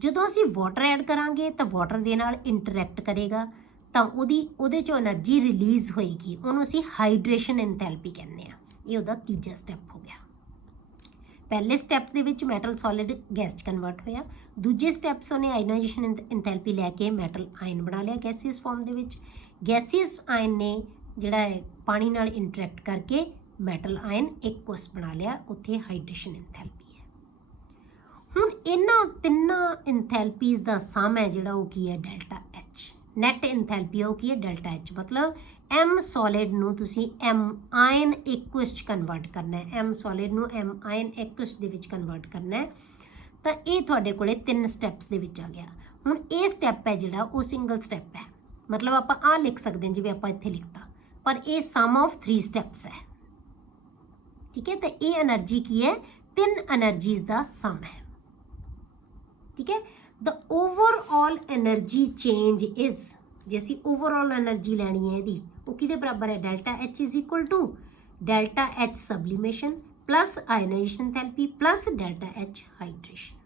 ਜਦੋਂ ਅਸੀਂ ਵਾਟਰ ਐਡ ਕਰਾਂਗੇ ਤਾਂ ਵਾਟਰ ਦੇ ਨਾਲ ਇੰਟਰੈਕਟ ਕਰੇਗਾ, ਤਾਂ ਉਹਦੇ 'ਚੋਂ એનર્ਜੀ ਰਿਲੀਜ਼ ਹੋਏਗੀ, ਉਹਨੂੰ ਅਸੀਂ ਹਾਈਡਰੇਸ਼ਨ ਐਂਥੈਲਪੀ ਕਹਿੰਦੇ ਆ। ਇਹ ਉਹਦਾ ਤੀਜਾ ਸਟੈਪ ਹੋ ਗਿਆ। ਪਹਿਲੇ ਸਟੈਪ ਦੇ ਵਿੱਚ ਮੈਟਲ ਸੋਲਿਡ ਗੈਸ 'ਚ ਕਨਵਰਟ ਹੋਇਆ, ਦੂਜੇ ਸਟੈਪਸ ਉਹਨੇ ਆਇਓਨਾਈਜੇਸ਼ਨ ਐਂਥੈਲਪੀ ਲੈ ਕੇ ਮੈਟਲ ਆਇਨ ਬਣਾ ਲਿਆ ਗੈਸੀਅਸ ਫਾਰਮ ਦੇ ਵਿੱਚ। ਗੈਸੀਅਸ ਆਇਨ ਨੇ ਜਿਹੜਾ ਹੈ ਪਾਣੀ ਨਾਲ ਇੰਟਰੈਕਟ ਕਰਕੇ ਮੈਟਲ ਆਇਨ ਐਕੁਅਸ ਬਣਾ ਲਿਆ, ਉੱਥੇ ਹਾਈਡਰੇਸ਼ਨ ਐਂਥੈਲਪੀ ਹੈ। ਹੁਣ ਇਹਨਾਂ ਤਿੰਨਾਂ ਐਂਥੈਲਪੀਜ਼ ਦਾ ਸਮ ਹੈ ਜਿਹੜਾ ਉਹ ਕੀ ਹੈ, ਡੈਲਟਾ H। ਨੈਟ ਐਂਥੈਲਪੀ ਉਹ ਕੀ ਹੈ, ਡੈਲਟਾ H। ਮਤਲਬ M ਸੋਲਿਡ ਨੂੰ ਤੁਸੀਂ M ਆਇਨ ਐਕੁਅਸ 'ਚ ਕਨਵਰਟ ਕਰਨਾ ਹੈ, M ਸੋਲਿਡ ਨੂੰ M ਆਇਨ ਐਕੁਅਸ ਦੇ ਵਿੱਚ ਕਨਵਰਟ ਕਰਨਾ ਹੈ। ਤਾਂ ਇਹ ਤੁਹਾਡੇ ਕੋਲੇ 3 ਸਟੈਪਸ ਦੇ ਵਿੱਚ ਆ ਗਿਆ। ਹੁਣ ਇਹ ਸਟੈਪ ਹੈ ਜਿਹੜਾ ਉਹ ਸਿੰਗਲ ਸਟੈਪ ਹੈ, ਮਤਲਬ ਆਪਾਂ ਆਹ ਲਿਖ ਸਕਦੇ ਹਾਂ ਜਿਵੇਂ ਆਪਾਂ ਇੱਥੇ ਲਿਖਤਾ, ਪਰ ਇਹ ਸਮ ਆਫ 3 ਸਟੈਪਸ ਹੈ। ਠੀਕ ਹੈ, ਤਾਂ ਇਹ એનર્ਜੀ ਕੀ ਹੈ, 3 એનર્ਜੀਜ਼ ਦਾ ਸਮ ਹੈ। ਠੀਕ ਹੈ, ਦ ਓਵਰਆਲ એનર્ਜੀ ਚੇਂਜ ਇਜ਼, ਜੇ ਅਸੀਂ ਓਵਰਆਲ એનર્ਜੀ ਲੈਣੀ ਹੈ ਇਹਦੀ, ਉਹ ਕਿਹਦੇ ਬਰਾਬਰ ਹੈ, delta H is equal to delta H sublimation plus ionisation enthalpy plus delta H hydration.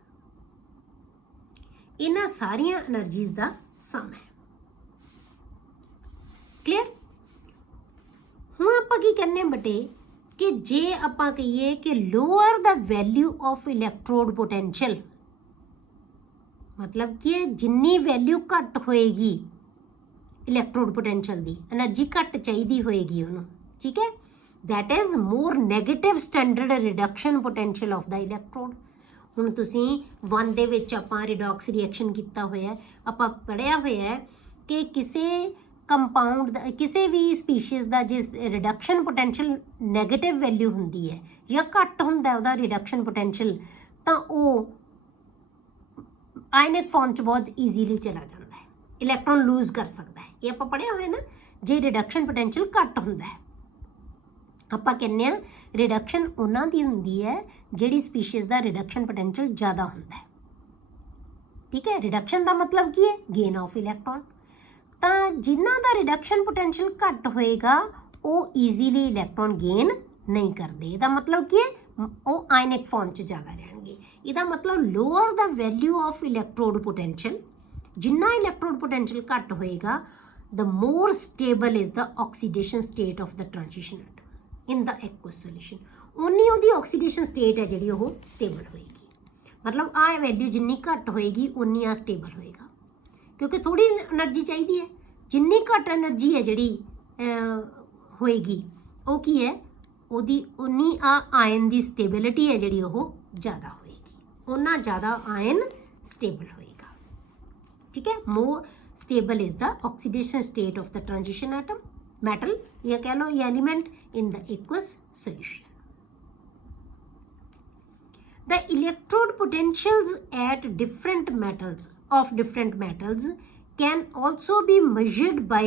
ਇਹਨਾਂ ਸਾਰੀਆਂ એનર્ਜੀਜ਼ ਦਾ ਸਮ ਹੈ। ਕਲੀਅਰ? ਹੁਣ ਆਪਾਂ ਕੀ ਕਰਨੇ ਬਟੇ ਕਿ ਜੇ ਆਪਾਂ ਕਹੀਏ ਕਿ lower the value of electrode potential, ਮਤਲਬ ਕਿ ਜਿੰਨੀ ਵੈਲਿਊ ਘੱਟ ਹੋਏਗੀ ਇਲੈਕਟ੍ਰੋਡ ਪੋਟੈਂਸ਼ੀਅਲ ਦੀ, એનર્ਜੀ ਘੱਟ ਚਾਹੀਦੀ ਹੋਏਗੀ ਉਹਨੂੰ, ਠੀਕ ਹੈ, that is more negative standard reduction potential of the electrode। ਹੁਣ ਤੁਸੀਂ 1 ਦੇ ਵਿੱਚ ਆਪਾਂ ਰਿਡੌਕਸ ਰਿਐਕਸ਼ਨ ਕੀਤਾ ਹੋਇਆ, ਆਪਾਂ ਪੜ੍ਹਿਆ ਹੋਇਆ ਹੈ ਕਿ ਕਿਸੇ ਕੰਪਾਊਂਡ ਦਾ, ਕਿਸੇ ਵੀ ਸਪੀਸ਼ੀਜ਼ ਦਾ ਜੇ ਰਿਡਕਸ਼ਨ ਪੋਟੈਂਸ਼ੀਅਲ ਨੈਗੇਟਿਵ ਵੈਲਿਊ ਹੁੰਦੀ ਹੈ ਜਾਂ ਘੱਟ ਹੁੰਦਾ ਉਹਦਾ ਰਿਡਕਸ਼ਨ ਪੋਟੈਂਸ਼ੀਅਲ, ਤਾਂ ਉਹ ਆਇਨਿਕ ਫਾਰਮ 'ਚ ਬਹੁਤ ਈਜ਼ੀਲੀ ਚਲਾ ਜਾਂਦਾ ਹੈ, ਇਲੈਕਟ੍ਰੋਨ ਲੂਜ਼ ਕਰ ਸਕਦਾ ਹੈ। ਇਹ ਆਪਾਂ ਪੜ੍ਹਿਆ ਹੋਇਆ ਨਾ, ਜੇ ਰਿਡਕਸ਼ਨ ਪੋਟੈਂਸ਼ੀਅਲ ਘੱਟ ਹੁੰਦਾ ਹੈ, ਆਪਾਂ ਕਹਿੰਦੇ ਹਾਂ ਰਿਡਕਸ਼ਨ ਉਹਨਾਂ ਦੀ ਹੁੰਦੀ ਹੈ ਜਿਹੜੀ ਸਪੀਸ਼ੀਜ਼ ਦਾ ਰਿਡਕਸ਼ਨ ਪੋਟੈਂਸ਼ੀਅਲ ਜ਼ਿਆਦਾ ਹੁੰਦਾ ਹੈ। ਠੀਕ ਹੈ, ਰਿਡਕਸ਼ਨ ਦਾ ਮਤਲਬ ਕੀ ਹੈ, ਗੇਨ ਆਫ ਇਲੈਕਟ੍ਰੋਨ। ਤਾਂ ਜਿਨ੍ਹਾਂ ਦਾ ਰਿਡਕਸ਼ਨ ਪੋਟੈਂਸ਼ੀਅਲ ਘੱਟ ਹੋਏਗਾ ਉਹ ਈਜ਼ੀਲੀ ਇਲੈਕਟ੍ਰੋਨ ਗੇਨ ਨਹੀਂ ਕਰਦੇ। ਇਹਦਾ ਮਤਲਬ ਕੀ ਹੈ, ਉਹ ਆਇਨਿਕ ਫਾਰਮ 'ਚ ਜ਼ਿਆਦਾ ਰਹਿਣਗੇ। ਜਾਣਗੇ। ਇਹਦਾ ਮਤਲਬ lower the value of electrode potential, ਜਿੰਨਾ ਇਲੈਕਟ੍ਰੋਡ ਪੋਟੈਂਸ਼ੀਅਲ ਘੱਟ ਹੋਏਗਾ the more stable is the oxidation state of the transition atom in the aqueous solution, ਉਨੀ ਉਹਦੀ oxidation state ਹੈ ਜਿਹੜੀ ਉਹ stable ਹੋਏਗੀ। ਮਤਲਬ ਆਹ ਵੈਲਿਊ ਜਿੰਨੀ ਘੱਟ ਹੋਏਗੀ ਉਨੀ ਆ ਸਟੇਬਲ ਹੋਏਗਾ, ਕਿਉਂਕਿ ਥੋੜੀ એનર્ਜੀ ਚਾਹੀਦੀ ਹੈ। ਜਿੰਨੀ ਘੱਟ એનર્ਜੀ ਹੈ ਜਿਹੜੀ ਹੋਏਗੀ ਉਹ ਕੀ ਹੈ, ਉਹਦੀ ਉਨੀ ਆ ਆਇਨ ਦੀ ਸਟੇਬਿਲਿਟੀ ਹੈ ਜਿਹੜੀ ਉਹ ਜ਼ਿਆਦਾ ਹੋਏਗੀ, ਉਨਾ ਜ਼ਿਆਦਾ ਆਇਨ ਸਟੇਬਲ ਹੋਏਗਾ। ਠੀਕ ਹੈ, ਮੋਰ stable is the oxidation state of the transition atom metal या कह लो ये element in the aqueous solution. The electrode potentials at different metals can also be measured by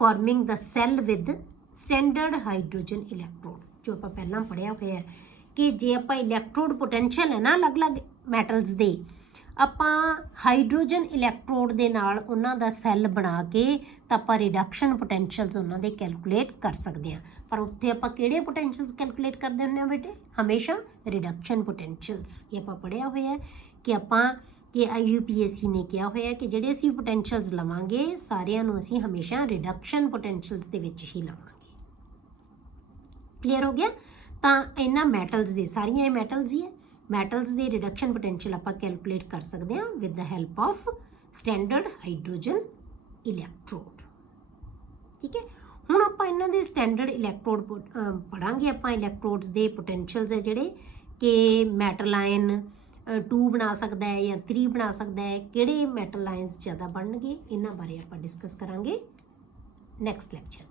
forming the cell with standard hydrogen electrode। जो ਆਪਾਂ ਪਹਿਲਾਂ ਪੜਿਆ ਹੋਇਆ ਕਿ ਜੇ ਆਪਾਂ electrode potential ਹੈ ਨਾ ਅਲੱਗ-ਅਲੱਗ metals ਦੇ, ਆਪਾਂ ਹਾਈਡਰੋਜਨ ਇਲੈਕਟ੍ਰੋਡ ਦੇ ਨਾਲ ਉਹਨਾਂ ਦਾ ਸੈੱਲ ਬਣਾ ਕੇ ਤਾਂ ਆਪਾਂ ਰਿਡਕਸ਼ਨ ਪੋਟੈਂਸ਼ੀਅਲਸ ਉਹਨਾਂ ਦੇ ਕੈਲਕੂਲੇਟ ਕਰ ਸਕਦੇ ਹਾਂ। ਪਰ ਉੱਥੇ ਆਪਾਂ ਕਿਹੜੇ ਪੋਟੈਂਸ਼ੀਅਲਸ ਕੈਲਕੂਲੇਟ ਕਰਦੇ ਹੁੰਦੇ ਹਾਂ ਬੇਟੇ? ਹਮੇਸ਼ਾ ਰਿਡਕਸ਼ਨ ਪੋਟੈਂਸ਼ੀਅਲਸ। ਇਹ ਆਪਾਂ ਪੜ੍ਹਿਆ ਹੋਇਆ ਕਿ ਆਪਾਂ ਕਿ IUPAC ਨੇ ਕਿਹਾ ਹੋਇਆ ਕਿ ਜਿਹੜੇ ਅਸੀਂ ਪੋਟੈਂਸ਼ੀਅਲਸ ਲਵਾਂਗੇ ਸਾਰਿਆਂ ਨੂੰ ਅਸੀਂ ਹਮੇਸ਼ਾ ਰਿਡਕਸ਼ਨ ਪੋਟੈਂਸ਼ੀਅਲਸ ਦੇ ਵਿੱਚ ਹੀ ਲਵਾਂਗੇ। ਕਲੀਅਰ ਹੋ ਗਿਆ? ਤਾਂ ਇਹਨਾਂ ਮੈਟਲਸ ਦੇ, ਸਾਰੀਆਂ ਇਹ ਮੈਟਲਸ ਹੀ ਹੈ, ਮੈਟਲਸ ਦੇ ਰਿਡਕਸ਼ਨ ਪੋਟੈਂਸ਼ੀਅਲ ਆਪਾਂ ਕੈਲਕੂਲੇਟ ਕਰ ਸਕਦੇ ਹਾਂ with the help of standard hydrogen electrode. ਠੀਕ ਹੈ, ਹੁਣ ਆਪਾਂ ਇਹਨਾਂ ਦੇ ਸਟੈਂਡਰਡ ਇਲੈਕਟ੍ਰੋਡ ਪੜਾਂਗੇ। ਆਪਾਂ ਇਲੈਕਟ੍ਰੋਡਸ ਦੇ ਪੋਟੈਂਸ਼ੀਅਲਸ ਹੈ ਜਿਹੜੇ ਕਿ ਮੈਟਲ ਆਇਨ 2 ਬਣਾ ਸਕਦਾ ਹੈ ਜਾਂ 3 ਬਣਾ ਸਕਦਾ ਹੈ, ਕਿਹੜੇ ਮੈਟਲ ਆਇਨਸ ਜ਼ਿਆਦਾ ਬਣਨਗੇ, ਇਹਨਾਂ ਬਾਰੇ ਆਪਾਂ ਡਿਸਕਸ ਕਰਾਂਗੇ ਨੈਕਸਟ ਲੈਕਚਰ